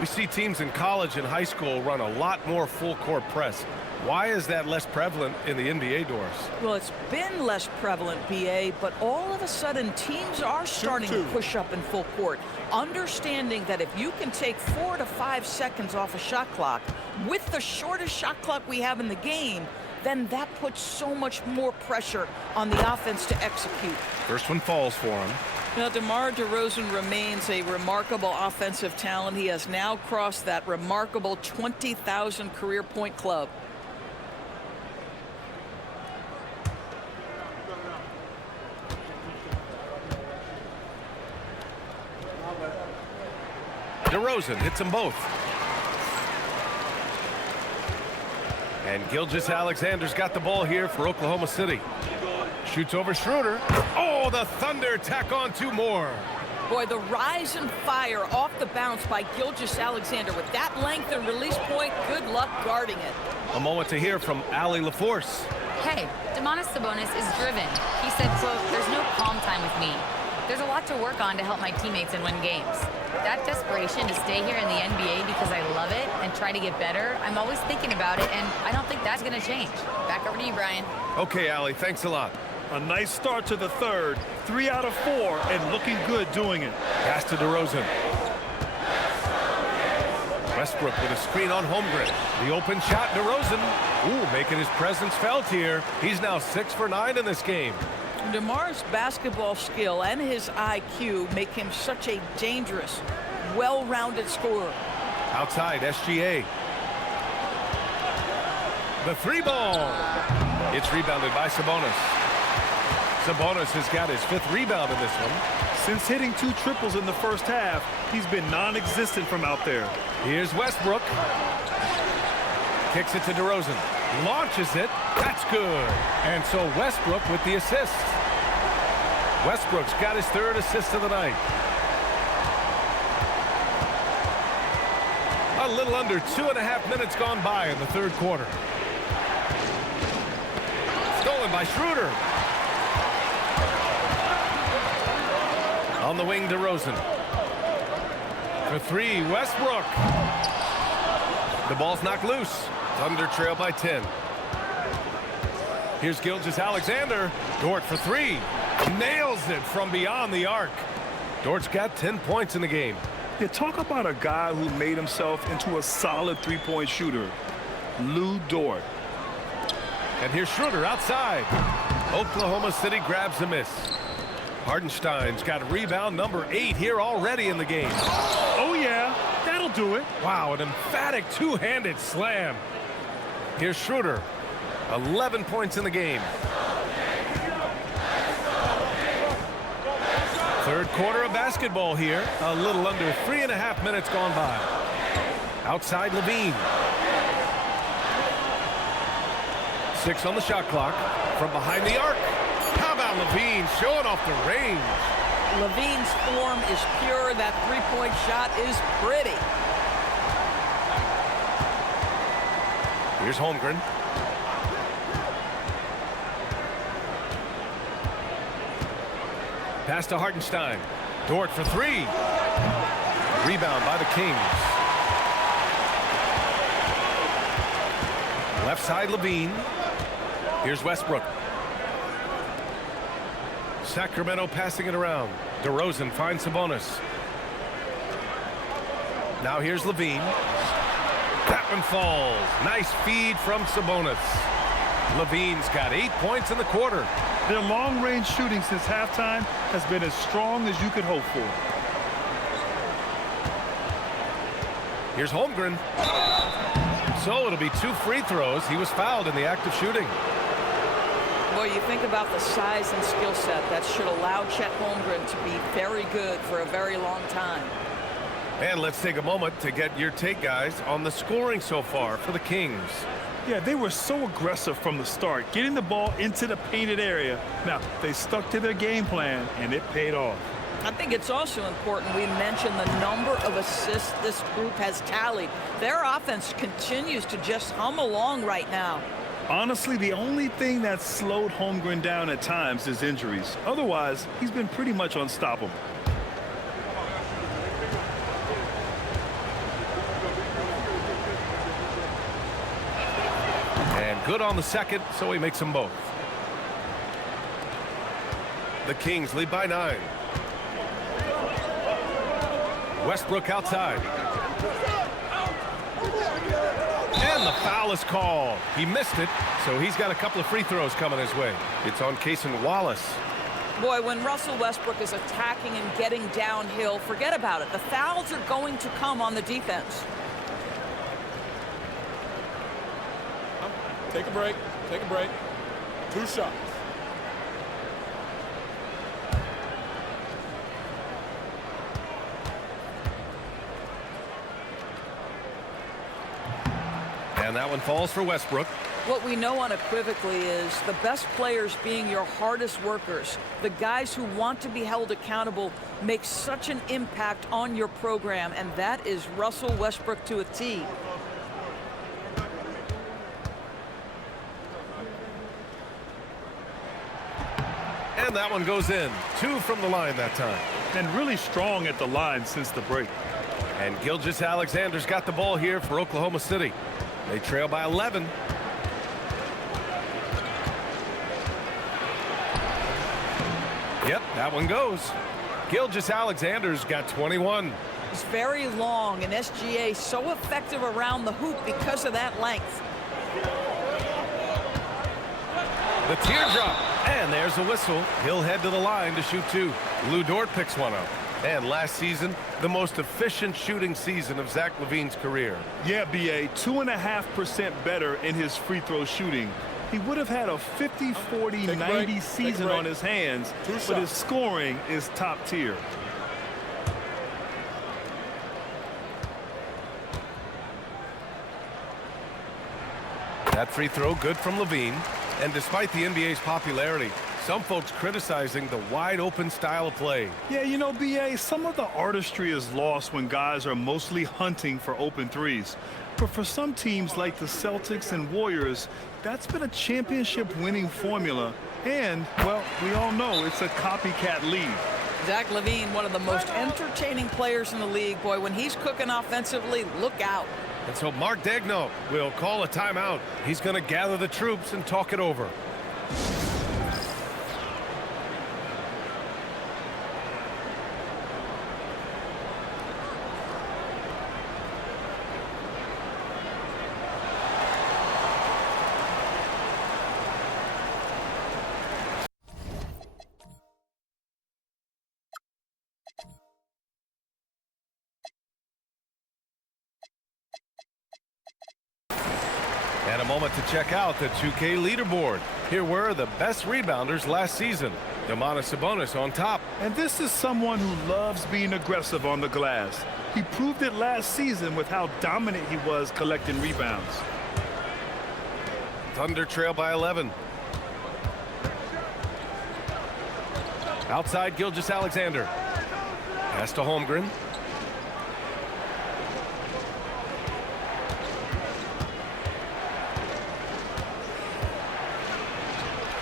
We see teams in college and high school run a lot more full-court press. Why is that less prevalent in the NBA, Doris? Well, it's been less prevalent, BA, but all of a sudden teams are starting to push up in full court, understanding that if you can take 4 to 5 seconds off a shot clock with the shortest shot clock we have in the game, then that puts so much more pressure on the offense to execute. First one falls for him. Now, DeMar DeRozan remains a remarkable offensive talent. He has now crossed that remarkable 20,000 career point club. DeRozan hits them both. And Gilgeous Alexander's got the ball here for Oklahoma City. Shoots over Schroeder. Oh, the Thunder tack on 2 more. Boy, the rise and fire off the bounce by Gilgeous Alexander. With that length and release point, good luck guarding it. A moment to hear from Allie LaForce. Hey, Domantas Sabonis is driven. He said, quote, "There's no calm time with me. There's a lot to work on to help my teammates and win games. That desperation to stay here in the NBA because I love it and try to get better, I'm always thinking about it, and I don't think that's going to change." Back over to you, Brian. Okay, Allie, thanks a lot. A nice start to the third. 3 out of 4 and looking good doing it. Pass to DeRozan. Westbrook with a screen on Holmgren. The open shot, DeRozan. Ooh, making his presence felt here. He's now 6 for 9 in this game. DeMar's basketball skill and his IQ make him such a dangerous, well-rounded scorer. Outside, SGA. The 3 ball. It's rebounded by Sabonis. Sabonis has got his 5th rebound in this one. Since hitting 2 triples in the first half, he's been non-existent from out there. Here's Westbrook. Kicks it to DeRozan. Launches it. That's good. And so Westbrook with the assist. Westbrook's got his 3rd assist of the night. A little under 2.5 minutes gone by in the 3rd quarter. Stolen by Schroeder. On the wing, DeRozan. For 3, Westbrook. The ball's knocked loose. Thunder trail by 10. Here's Gilgeous Alexander. Dort for 3. Nails it from beyond the arc. Dort's got 10 points in the game. Yeah, talk about a guy who made himself into a solid 3-point shooter. Lou Dort. And here's Schroeder outside. Oklahoma City grabs a miss. Hardenstein's got rebound number 8 here already in the game. Oh, yeah, that'll do it. Wow, an emphatic two-handed slam. Here's Schroeder, 11 points in the game. Third quarter of basketball here. A little under 3.5 minutes gone by. Outside Levine. 6 on the shot clock. From behind the arc. How about Levine showing off the range? Levine's form is pure. That three-point shot is pretty. Here's Holmgren. Pass to Hartenstein. Dort for 3. Rebound by the Kings. Left side Levine. Here's Westbrook. Sacramento passing it around. DeRozan finds Sabonis. Now here's Levine. That one falls. Nice feed from Sabonis. Levine's got 8 points in the quarter. Their long-range shooting since halftime has been as strong as you could hope for. Here's Holmgren. So it'll be 2 free throws. He was fouled in the act of shooting. Boy, you think about the size and skill set that should allow Chet Holmgren to be very good for a very long time. And let's take a moment to get your take, guys, on the scoring so far for the Kings. Yeah, they were so aggressive from the start, getting the ball into the painted area. Now, they stuck to their game plan, and it paid off. I think it's also important we mention the number of assists this group has tallied. Their offense continues to just hum along right now. Honestly, the only thing that's slowed Holmgren down at times is injuries. Otherwise, he's been pretty much unstoppable. And good on the second, so he makes them both. The Kings lead by 9. Westbrook outside. And the foul is called. He missed it, so he's got a couple of free throws coming his way. It's on Cason Wallace. Boy, when Russell Westbrook is attacking and getting downhill, forget about it. The fouls are going to come on the defense. Take a break. Take a break. 2 shots. And that one falls for Westbrook. What we know unequivocally is the best players being your hardest workers. The guys who want to be held accountable make such an impact on your program, and that is Russell Westbrook to a T. And that one goes in. 2 from the line that time. And really strong at the line since the break. And Gilgeous Alexander's got the ball here for Oklahoma City. They trail by 11. Yep, that one goes. Gilgeous Alexander's got 21. He's very long, and SGA so effective around the hoop because of that length. The teardrop, and there's a whistle. He'll head to the line to shoot 2. Lou Dort picks one up. And last season, the most efficient shooting season of Zach LaVine's career. Yeah, BA, 2.5% better in his free throw shooting. He would have had a 50, 40, 90 season on his hands, but his scoring is top tier. That free throw good from LaVine. And despite the NBA's popularity, some folks criticizing the wide-open style of play. Yeah, you know, BA, some of the artistry is lost when guys are mostly hunting for open threes. But for some teams like the Celtics and Warriors, that's been a championship-winning formula. And, well, we all know it's a copycat league. Zach LaVine, one of the most entertaining players in the league. Boy, when he's cooking offensively, look out. And so Mark Daigneault will call a timeout. He's going to gather the troops and talk it over. a moment to check out the 2K leaderboard. Here were the best rebounders last season. Domantas Sabonis on top. And this is someone who loves being aggressive on the glass. He proved it last season with how dominant he was collecting rebounds. Thunder trail by 11. Outside Gilgeous Alexander. Pass to Holmgren.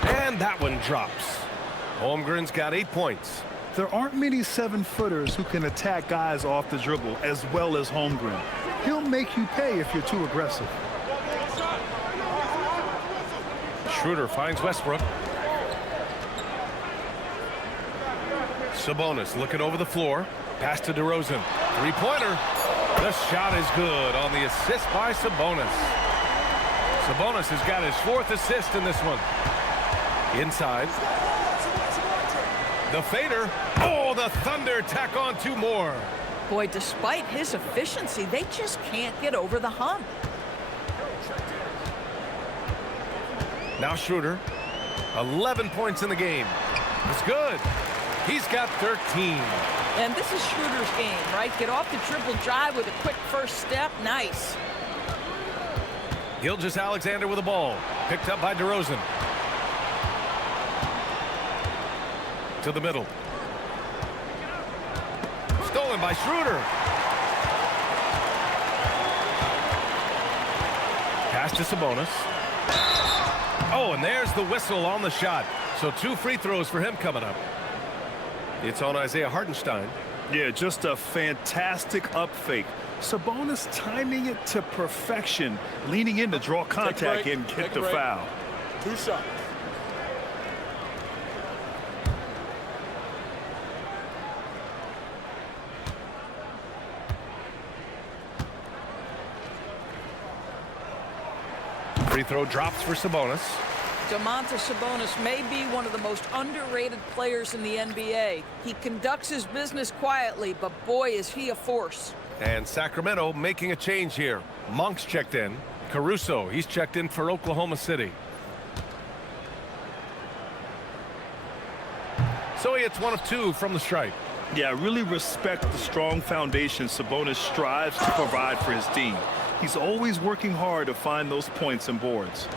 And that one drops. Holmgren's got 8 points. There aren't many 7-footers who can attack guys off the dribble as well as Holmgren. He'll make you pay if you're too aggressive. Schroeder finds Westbrook. Sabonis looking over the floor. Pass to DeRozan. Three-pointer. The shot is good on the assist by Sabonis. Sabonis has got his 4th assist in this one. Inside. The fader. Oh, the Thunder tack on 2 more. Boy, despite his efficiency, they just can't get over the hump. Now Schroeder. 11 points in the game. It's good. He's got 13. And this is Schroeder's game, right? Get off the triple drive with a quick first step. Nice. Gilgeous Alexander with the ball. Picked up by DeRozan. To the middle. Stolen by Schroeder. Pass to Sabonis. Oh, and there's the whistle on the shot. So 2 free throws for him coming up. It's on Isaiah Hartenstein. Yeah, just a fantastic up fake. Sabonis timing it to perfection, leaning in to draw contact and get the foul. 2 shots. Free throw drops for Sabonis. Domantas Sabonis may be one of the most underrated players in the NBA. He conducts his business quietly, but boy, is he a force. And Sacramento making a change here. Monk's checked in. Caruso, he's checked in for Oklahoma City. So he hits 1 of 2 from the stripe. Yeah, I really respect the strong foundation Sabonis strives to provide for his team. He's always working hard to find those points and boards.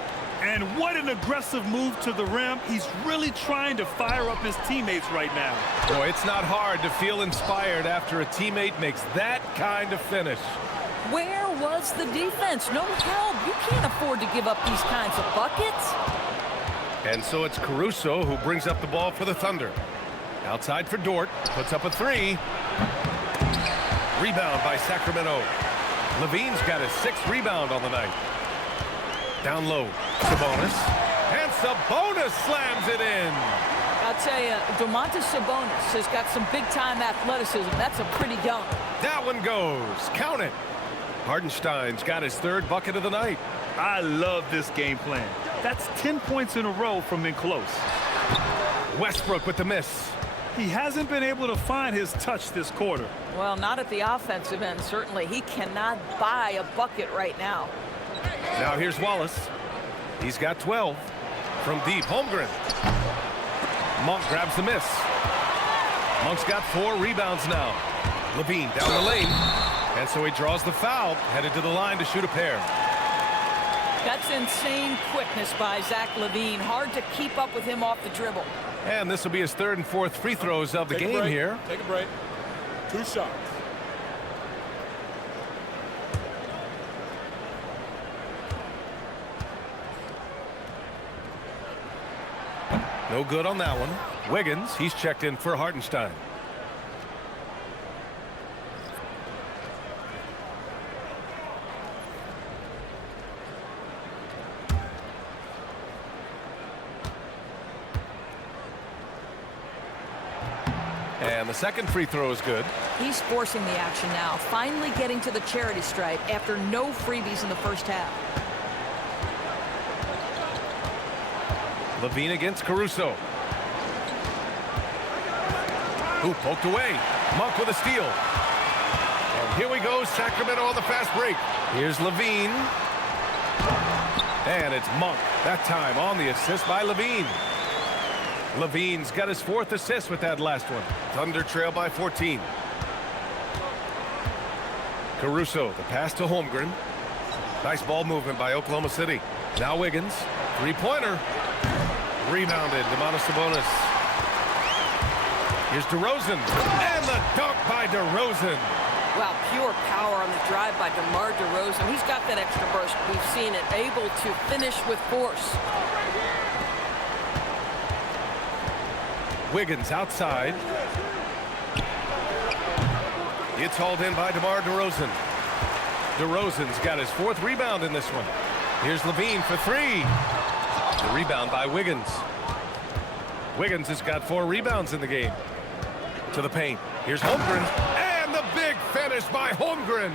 And what an aggressive move to the rim. He's really trying to fire up his teammates right now. Boy, it's not hard to feel inspired after a teammate makes that kind of finish. Where was the defense? No help. You can't afford to give up these kinds of buckets. And so it's Caruso who brings up the ball for the Thunder. Outside for Dort. Puts up a 3. Rebound by Sacramento. Levine's got his 6th rebound on the night. Down low, Sabonis. And Sabonis slams it in. I'll tell you, Domantas Sabonis has got some big-time athleticism. That's a pretty dunk. That one goes. Count it. Hartenstein's got his 3rd bucket of the night. I love this game plan. That's 10 points in a row from in close. Westbrook with the miss. He hasn't been able to find his touch this quarter. Well, not at the offensive end, certainly. He cannot buy a bucket right now. Now here's Wallace. He's got 12. From deep, Holmgren. Monk grabs the miss. Monk's got 4 rebounds now. Levine down the lane. And so he draws the foul, headed to the line to shoot a pair. That's insane quickness by Zach LaVine. Hard to keep up with him off the dribble. And this will be his 3rd and 4th free throws of the game here. Take a break. 2 shots. No good on that one. Wiggins, he's checked in for Hartenstein. And the 2nd free throw is good. He's forcing the action now, finally getting to the charity stripe after no freebies in the first half. Levine against Caruso. Who poked away. Monk with a steal. And here we go, Sacramento on the fast break. Here's Levine. And it's Monk, that time on the assist by Levine. Levine's got his 4th assist with that last one. Thunder trail by 14. Caruso, the pass to Holmgren. Nice ball movement by Oklahoma City. Now Wiggins, 3-pointer. Rebounded, Domantas Sabonis. Here's DeRozan, and the dunk by DeRozan. Wow, pure power on the drive by DeMar DeRozan. He's got that extra burst. We've seen it, able to finish with force. Wiggins outside. It's hauled in by DeMar DeRozan. DeRozan's got his 4th rebound in this one. Here's Levine for 3. The rebound by Wiggins. Wiggins has got 4 rebounds in the game. To the paint. Here's Holmgren. And the big finish by Holmgren.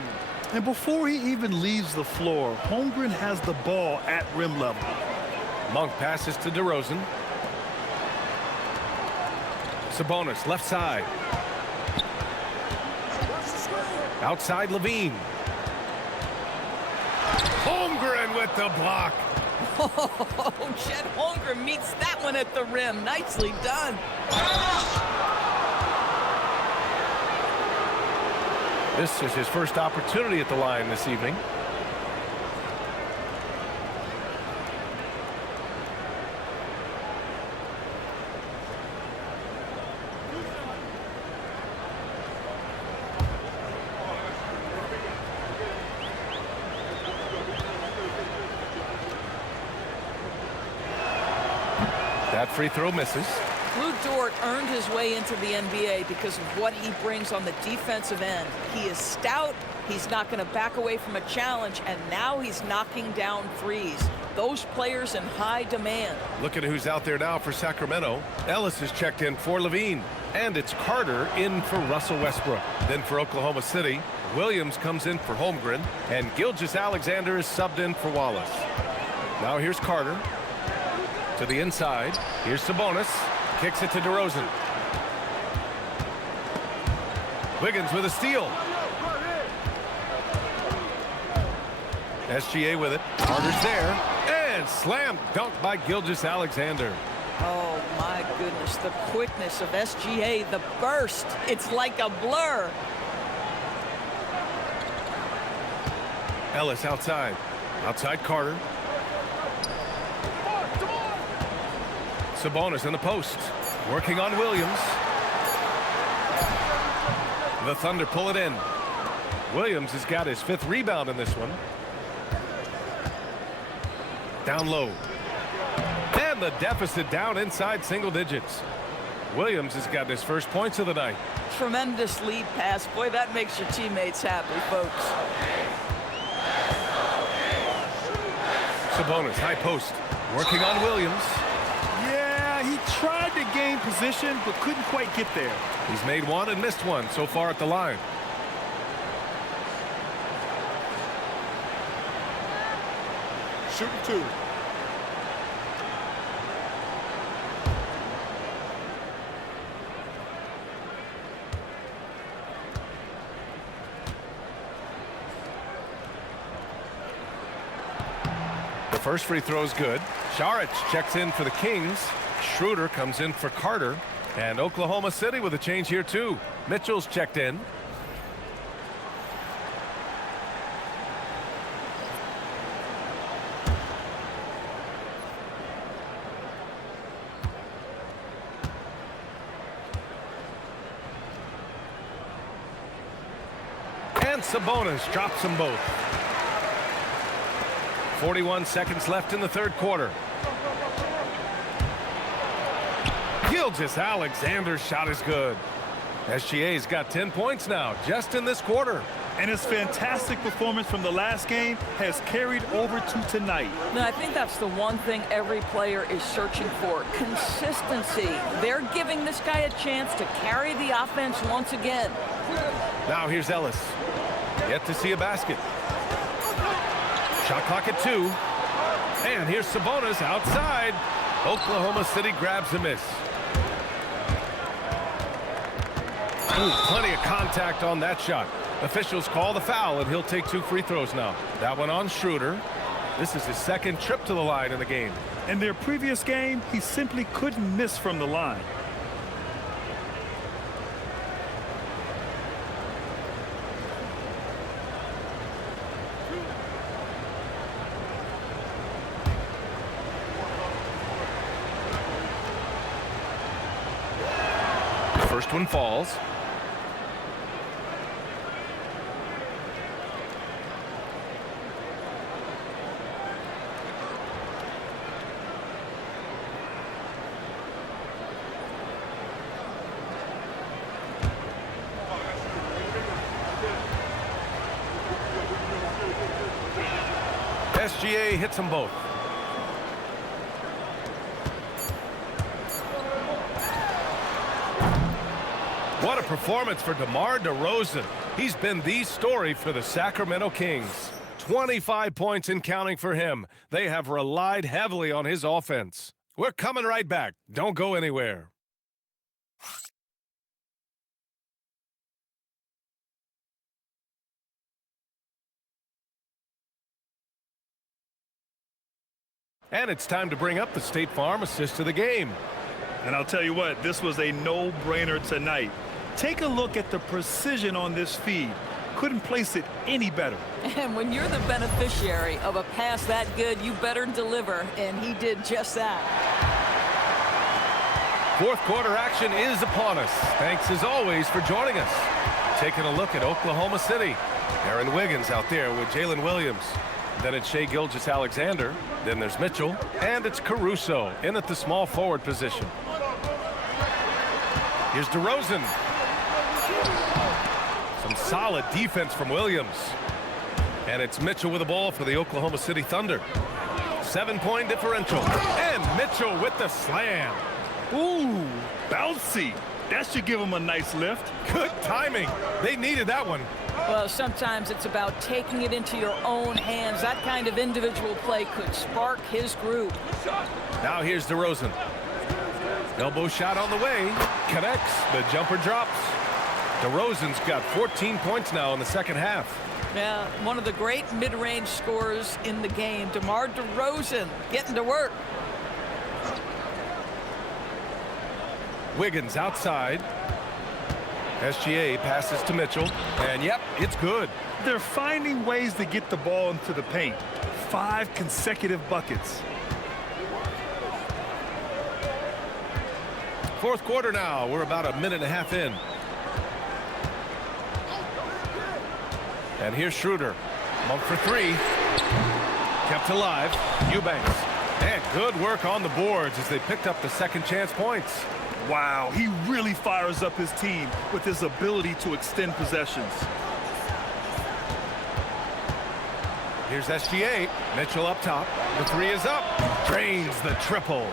And before he even leaves the floor, Holmgren has the ball at rim level. Monk passes to DeRozan. Sabonis, left side. Outside Levine. Holmgren with the block. Oh, Chet Holmgren meets that one at the rim. Nicely done. This is his first opportunity at the line this evening. That free throw misses. Lou Dort earned his way into the NBA because of what he brings on the defensive end. He is stout. He's not going to back away from a challenge, and now he's knocking down threes. Those players in high demand. Look at who's out there now for Sacramento. Ellis is checked in for Levine. And it's Carter in for Russell Westbrook. Then for Oklahoma City, Williams comes in for Holmgren, and Gilgeous Alexander is subbed in for Wallace. Now here's Carter. To the inside. Here's Sabonis. Kicks it to DeRozan. Wiggins with a steal. SGA with it. Carter's there. And slam dunk by Gilgeous Alexander. Oh, my goodness. The quickness of SGA, the burst. It's like a blur. Ellis outside. Outside Carter. Sabonis in the post. Working on Williams. The Thunder pull it in. Williams has got his 5th rebound in this one. Down low. And the deficit down inside single digits. Williams has got his first points of the night. Tremendous lead pass. Boy, that makes your teammates happy, folks. Sabonis, high post. Working on Williams. Yeah, he tried to gain position, but couldn't quite get there. He's made one and missed one so far at the line. Shooting 2. The first free throw is good. Saric checks in for the Kings. Schroeder comes in for Carter. And Oklahoma City with a change here too. Mitchell's checked in. And Sabonis drops them both. 41 seconds left in the third quarter. Gilgeous Alexander's shot is good. SGA's got 10 points now just in this quarter. And his fantastic performance from the last game has carried over to tonight. Now, I think that's the one thing every player is searching for, consistency. They're giving this guy a chance to carry the offense once again. Now here's Ellis. Yet to see a basket. Shot clock at 2. And here's Sabonis outside. Oklahoma City grabs a miss. Ooh, plenty of contact on that shot. Officials call the foul, and he'll take 2 free throws now. That one on Schroeder. This is his second trip to the line in the game. In their previous game, he simply couldn't miss from the line. First one falls. SGA hits them both. What a performance for DeMar DeRozan. He's been the story for the Sacramento Kings. 25 points and counting for him. They have relied heavily on his offense. We're coming right back. Don't go anywhere. And it's time to bring up the State Farm assist of the game. And I'll tell you what, this was a no-brainer tonight. Take a look at the precision on this feed. Couldn't place it any better. And when you're the beneficiary of a pass that good, you better deliver, and he did just that. Fourth quarter action is upon us. Thanks as always for joining us. Taking a look at Oklahoma City. Aaron Wiggins out there with Jalen Williams. Then it's Shai Gilgeous Alexander. Then there's Mitchell. And it's Caruso in at the small forward position. Here's DeRozan. Some solid defense from Williams. And it's Mitchell with the ball for the Oklahoma City Thunder. 7-point differential. And Mitchell with the slam. Ooh, bouncy. That should give him a nice lift. Good timing. They needed that one. Well, sometimes it's about taking it into your own hands. That kind of individual play could spark his groove. Now here's DeRozan. Elbow shot on the way. Connects. The jumper drops. DeRozan's got 14 points now in the second half. Yeah, one of the great mid-range scorers in the game. DeMar DeRozan getting to work. Wiggins outside. SGA passes to Mitchell. And yep, it's good. They're finding ways to get the ball into the paint. 5 consecutive buckets. Fourth quarter now. We're about a minute and a half in. And here's Schroeder. Monk for 3. Kept alive. Eubanks. And good work on the boards as they picked up the second chance points. Wow, he really fires up his team with his ability to extend possessions. Here's SGA. Mitchell up top. The 3 is up. Drains the triple.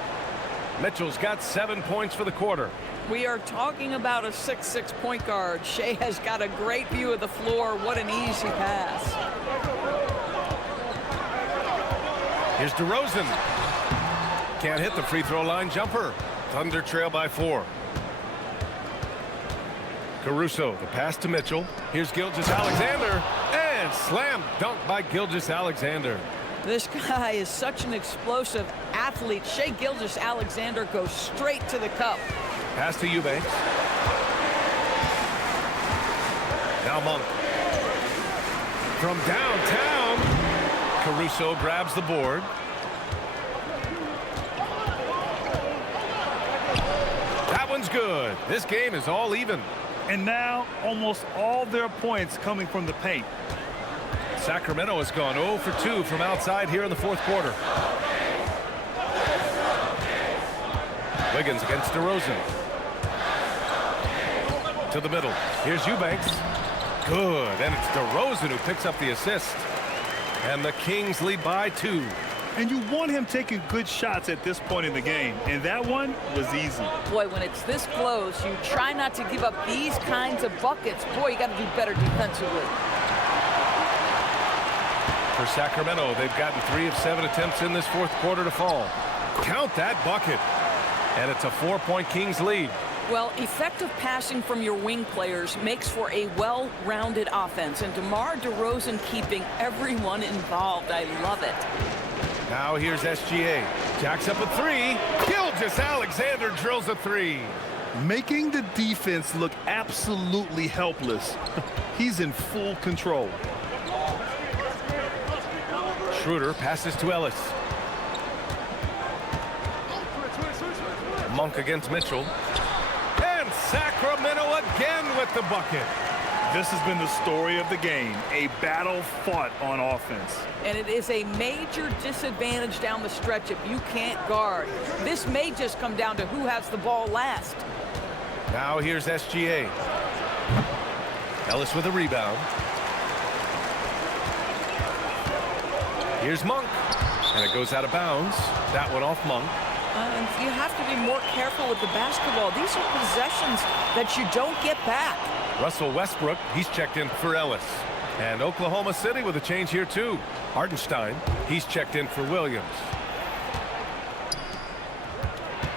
Mitchell's got 7 points for the quarter. We are talking about a 6'6" point guard. Shai has got a great view of the floor. What an easy pass. Here's DeRozan. Can't hit the free throw line jumper. Thunder trail by 4. Caruso, the pass to Mitchell. Here's Gilgeous Alexander. And slam dunk by Gilgeous Alexander. This guy is such an explosive athlete. Shai Gilgeous Alexander goes straight to the cup. Pass to Eubanks. Now Monk. From downtown, Caruso grabs the board. That one's good. This game is all even. And now almost all their points coming from the paint. Sacramento has gone 0 for 2 from outside here in the fourth quarter. Wiggins against DeRozan. To the middle. Here's Eubanks. Good. And it's DeRozan who picks up the assist. And the Kings lead by 2. And you want him taking good shots at this point in the game. And that one was easy. Boy, when it's this close, you try not to give up these kinds of buckets. Boy, you got to do better defensively. For Sacramento, they've gotten 3 of 7 attempts in this fourth quarter to fall. Count that bucket. And it's a 4-point Kings lead. Well, effective passing from your wing players makes for a well-rounded offense, and DeMar DeRozan keeping everyone involved. I love it. Now here's SGA. Jacks up a three. Gilgeous Alexander drills a three. Making the defense look absolutely helpless. He's in full control. Schroeder passes to Ellis. Monk against Mitchell. And Sacramento again with the bucket. This has been the story of the game, a battle fought on offense. And it is a major disadvantage down the stretch if you can't guard. This may just come down to who has the ball last. Now here's SGA. Ellis with a rebound. Here's Monk. And it goes out of bounds. That one off Monk. And you have to be more careful with the basketball. These are possessions that you don't get back. Russell Westbrook, he's checked in for Ellis. And Oklahoma City with a change here too. Hartenstein, he's checked in for Williams.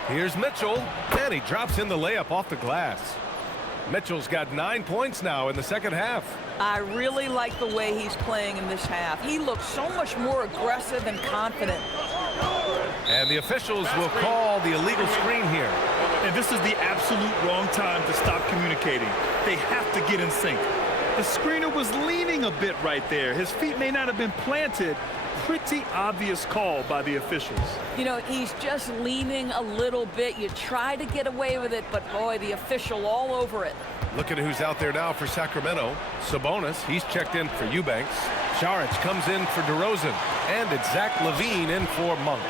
Here's Mitchell, and he drops in the layup off the glass. Mitchell's got 9 points now in the second half. I really like the way he's playing in this half. He looks so much more aggressive and confident. And the officials will call the illegal screen here. And this is the absolute wrong time to stop communicating. They have to get in sync. The screener was leaning a bit right there. His feet may not have been planted. Pretty obvious call by the officials. You know, he's just leaning a little bit. You try to get away with it, but boy, the official all over it. Look at who's out there now for Sacramento. Sabonis, he's checked in for Eubanks. Saric comes in for DeRozan. And it's Zach LaVine in for Monk.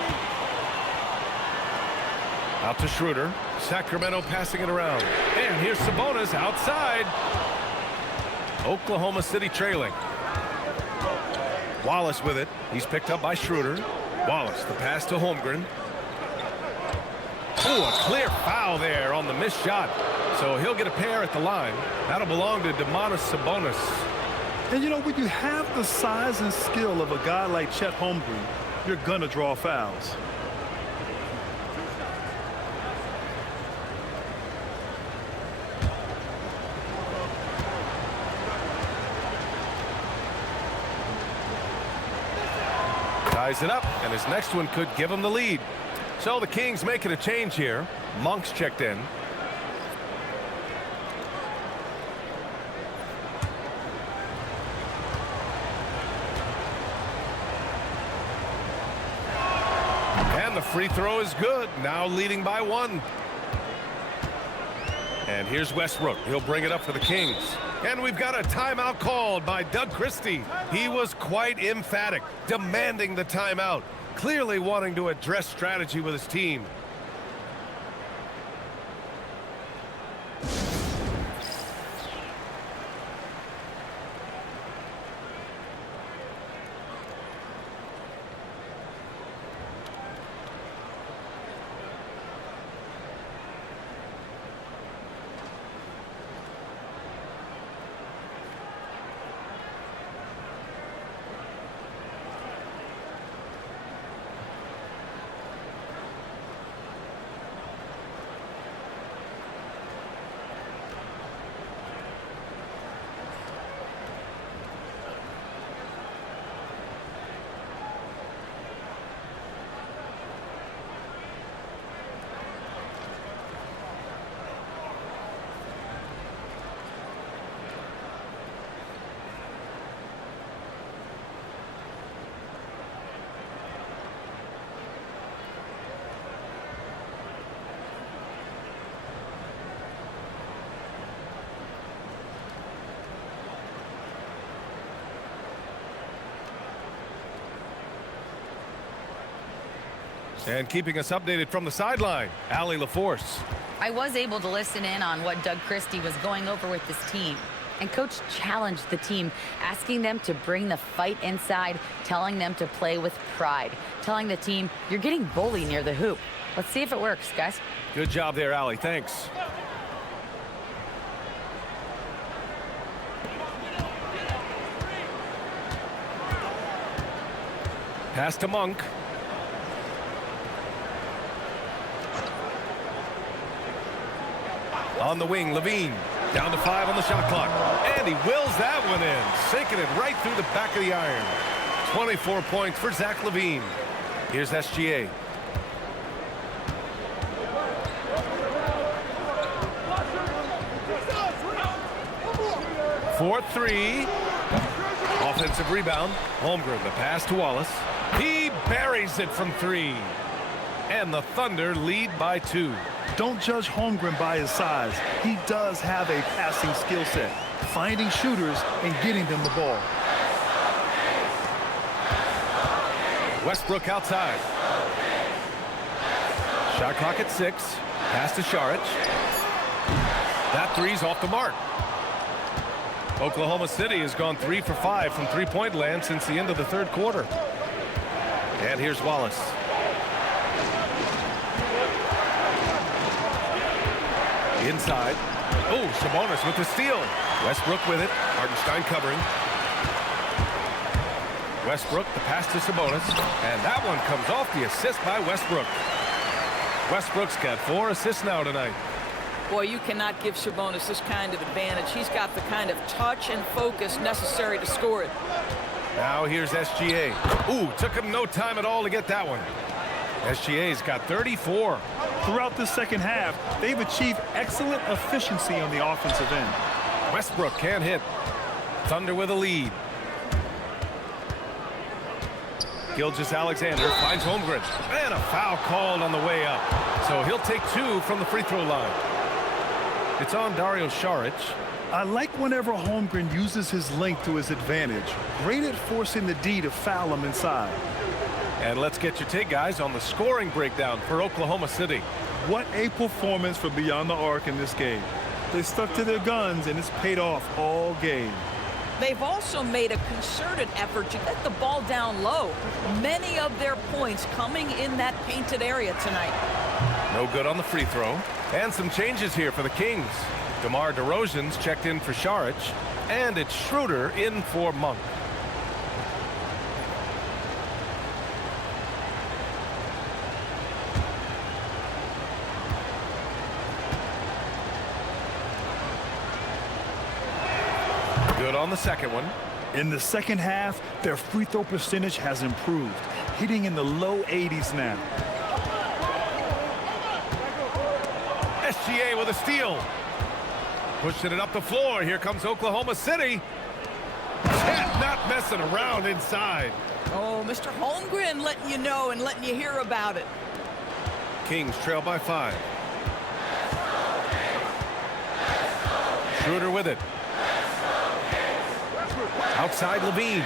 Out to Schroeder. Sacramento passing it around. And here's Sabonis outside. Oklahoma City trailing. Wallace with it. He's picked up by Schroeder. Wallace, the pass to Holmgren. Oh, a clear foul there on the missed shot. So he'll get a pair at the line. That'll belong to Domantas Sabonis. And you know, when you have the size and skill of a guy like Chet Holmgren, you're gonna draw fouls. Ties it up, and his next one could give him the lead. So the Kings making a change here. Monk's checked in. And the free throw is good. Now leading by 1. And here's Westbrook. He'll bring it up for the Kings. And we've got a timeout called by Doug Christie. He was quite emphatic, demanding the timeout, clearly wanting to address strategy with his team. And keeping us updated from the sideline, Allie LaForce. I was able to listen in on what Doug Christie was going over with this team. And Coach challenged the team, asking them to bring the fight inside, telling them to play with pride, telling the team, you're getting bullied near the hoop. Let's see if it works, guys. Good job there, Allie. Thanks. Pass to Monk. On the wing, Levine. Down to 5 on the shot clock. And he wills that one in, sinking it right through the back of the iron. 24 points for Zach Levine. Here's SGA. For 3. Offensive rebound. Holmgren, the pass to Wallace. He buries it from 3. And the Thunder lead by 2. Don't judge Holmgren by his size. He does have a passing skill set, finding shooters and getting them the ball. Westbrook outside. Shot clock at 6. Pass to Šarić. That 3's off the mark. Oklahoma City has gone 3 for 5 from three-point land since the end of the third quarter. And here's Wallace. Inside. Oh, Sabonis with the steal. Westbrook with it. Hartenstein covering. Westbrook, the pass to Sabonis. And that one comes off the assist by Westbrook. Westbrook's got 4 assists now tonight. Boy, you cannot give Sabonis this kind of advantage. He's got the kind of touch and focus necessary to score it. Now here's SGA. Ooh, took him no time at all to get that one. SGA's got 34. Throughout the second half, they've achieved excellent efficiency on the offensive end. Westbrook can't hit. Thunder with a lead. Gilgeous Alexander finds Holmgren. And a foul called on the way up. So he'll take 2 from the free throw line. It's on Dario Šarić. I like whenever Holmgren uses his length to his advantage. Great at forcing the D to foul him inside. And let's get your take, guys, on the scoring breakdown for Oklahoma City. What a performance for Beyond the Arc in this game. They stuck to their guns, and it's paid off all game. They've also made a concerted effort to get the ball down low. Many of their points coming in that painted area tonight. No good on the free throw. And some changes here for the Kings. DeMar DeRozan's checked in for Šarić. And it's Schroeder in for Monk. Good on the second one. In the second half, their free throw percentage has improved, hitting in the low 80s now. SGA with a steal. Pushing it up the floor. Here comes Oklahoma City. Not messing around inside. Oh, Mr. Holmgren letting you know and letting you hear about it. Kings trail by 5. Schroeder with it. Outside Levine.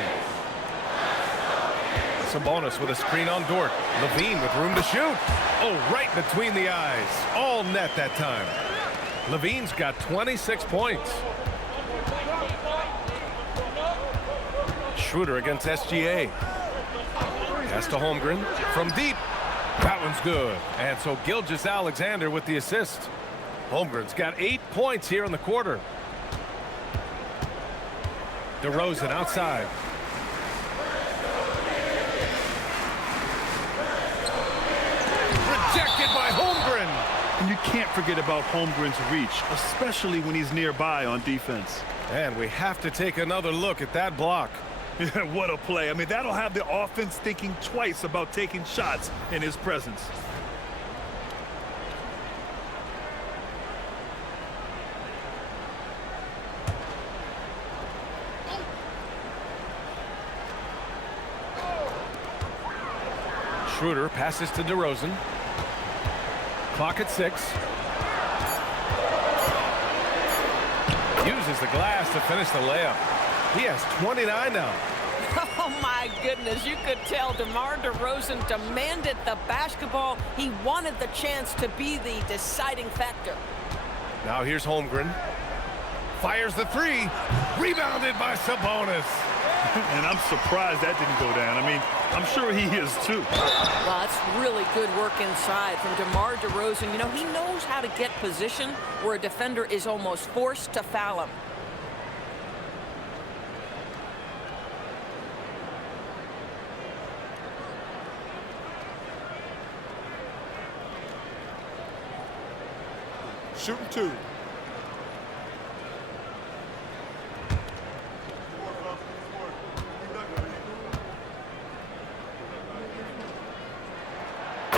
Sabonis with a screen on Dort. Levine with room to shoot. Oh, right between the eyes. All net that time. Levine's got 26 points. Schroeder against SGA. Pass to Holmgren from deep. That one's good. And so Gilgeous Alexander with the assist. Holmgren's got 8 points here in the quarter. DeRozan outside. Rejected by Holmgren. And you can't forget about Holmgren's reach, especially when he's nearby on defense. And we have to take another look at that block. What a play. I mean, that'll have the offense thinking twice about taking shots in his presence. Schroeder passes to DeRozan. Clock at 6. Uses the glass to finish the layup. He has 29 now. Oh, my goodness. You could tell DeMar DeRozan demanded the basketball. He wanted the chance to be the deciding factor. Now here's Holmgren. Fires the 3. Rebounded by Sabonis. And I'm surprised that didn't go down. I mean, I'm sure he is too. Well, that's really good work inside from DeMar DeRozan. You know, he knows how to get position where a defender is almost forced to foul him. Shooting 2.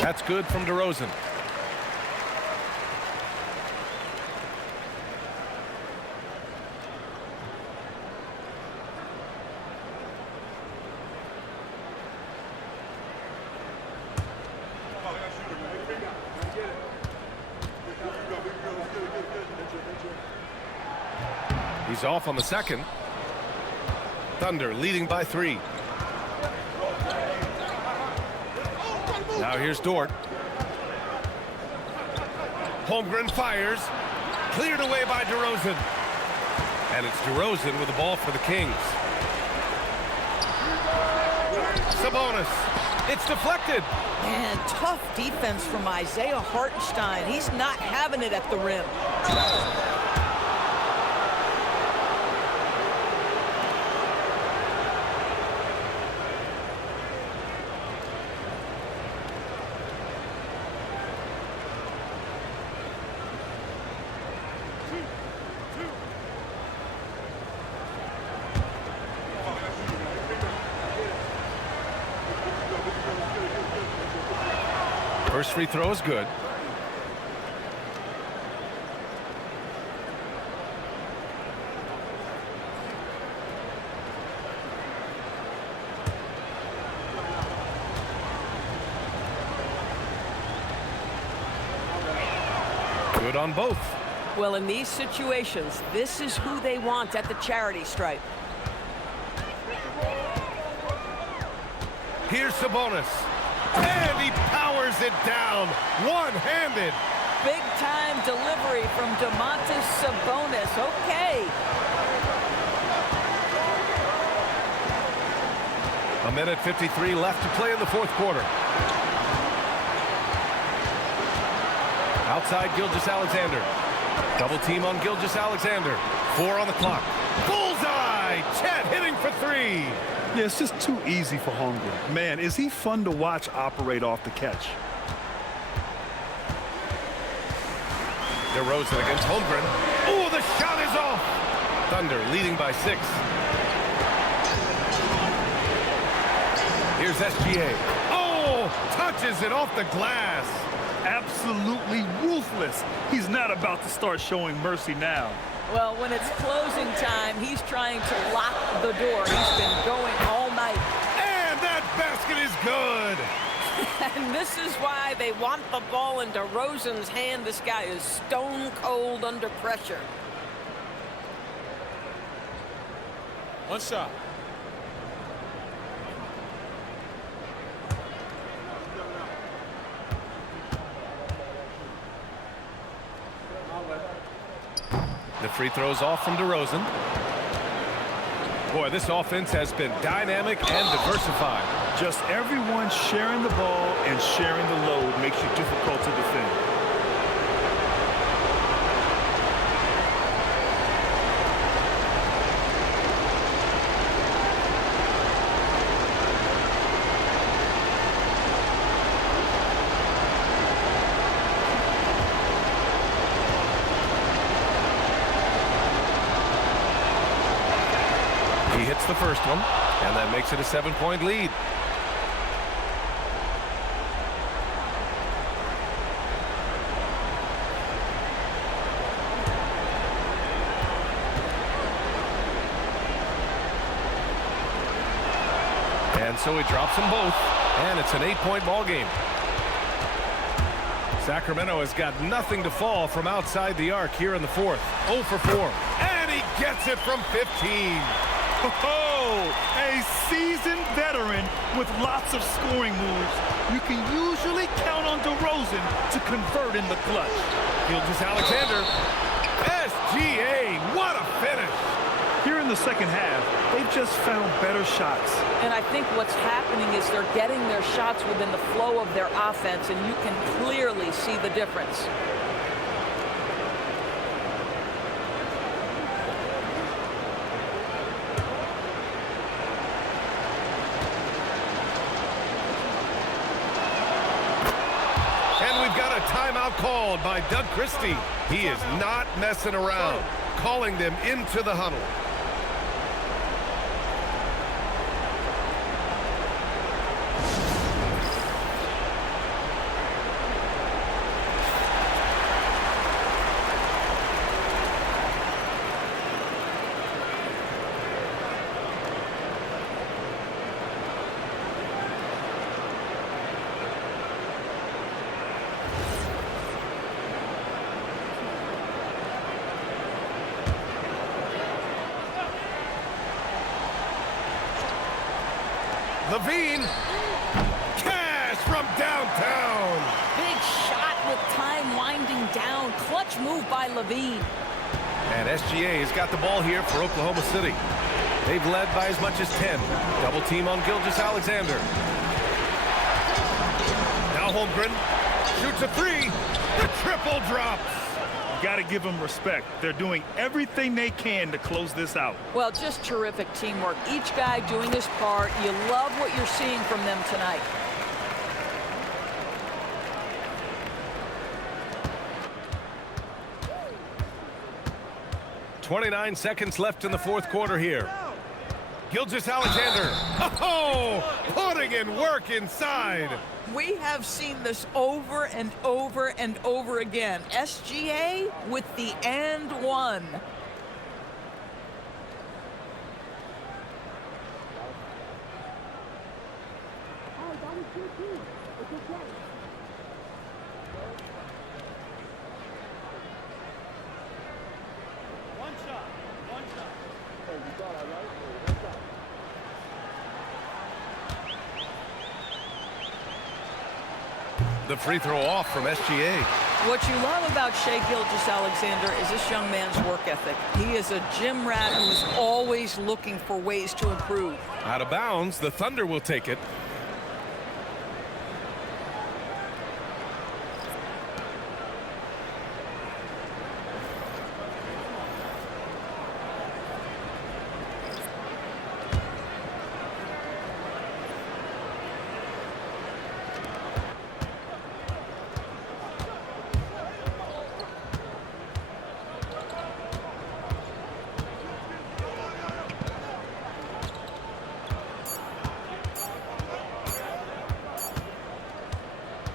That's good from DeRozan. He's off on the second. Thunder leading by 3. Now here's Dort. Holmgren fires. Cleared away by DeRozan. And it's DeRozan with the ball for the Kings. Sabonis. It's deflected. Man, tough defense from Isaiah Hartenstein. He's not having it at the rim. First free throw is good. Good on both. Well, in these situations, this is who they want at the charity stripe. Here's Sabonis. And he powers it down, one-handed. Big-time delivery from Domantas Sabonis. Okay. A minute 53 left to play in the fourth quarter. Outside Gilgeous Alexander. Double team on Gilgeous Alexander. 4 on the clock. Bullseye! Chet hitting for 3. Yeah, it's just too easy for Holmgren. Man, is he fun to watch operate off the catch. DeRozan against Holmgren. Oh, the shot is off. Thunder leading by 6. Here's SGA. Oh, touches it off the glass. Absolutely ruthless. He's not about to start showing mercy now. Well, when it's closing time, he's trying to lock the door. He's been going all night. And that basket is good. And this is why they want the ball in DeRozan's hand. This guy is stone cold under pressure. One shot. The free throw's off from DeRozan. Boy, this offense has been dynamic and diversified. Just everyone sharing the ball and sharing the load makes you difficult to defend. He hits the first one, and that makes it a 7-point lead. And so he drops them both, and it's an 8-point ball game. Sacramento has got nothing to fall from outside the arc here in the fourth. 0 for 4, and he gets it from 15. Oh, a seasoned veteran with lots of scoring moves. You can usually count on DeRozan to convert in the clutch. Gilgeous Alexander. SGA, what a finish. Here in the second half, they've just found better shots. And I think what's happening is they're getting their shots within the flow of their offense, and you can clearly see the difference. And we've got a timeout called by Doug Christie. He is not messing around, calling them into the huddle. Levine. Cash from downtown. Big shot with time winding down. Clutch move by Levine. And SGA has got the ball here for Oklahoma City. They've led by as much as 10. Double team on Gilgeous Alexander. Now Holmgren shoots a three. The triple drops. You got to give them respect. They're doing everything they can to close this out. Well, just terrific teamwork. Each guy doing his part. You love what you're seeing from them tonight. .29 seconds left in the fourth quarter here. Gilgeous Alexander, oh, putting in work inside. We have seen this over and over and over again. SGA with the and one. The free throw off from SGA. What you love about Shai Gilgeous Alexander is this young man's work ethic. He is a gym rat who's always looking for ways to improve. Out of bounds, the Thunder will take it.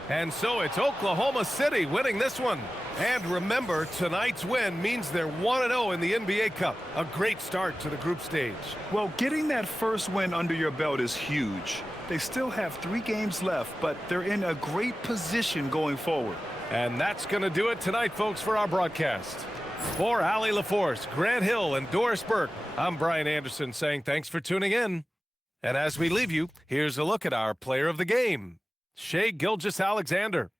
And so it's Oklahoma City winning this one. And remember, tonight's win means they're 1-0 in the NBA Cup. A great start to the group stage. Well, getting that first win under your belt is huge. They still have 3 games left, but they're in a great position going forward. And that's going to do it tonight, folks, for our broadcast. For Allie LaForce, Grant Hill, and Doris Burke, I'm Brian Anderson saying thanks for tuning in. And as we leave you, here's a look at our player of the game, Shai Gilgeous Alexander.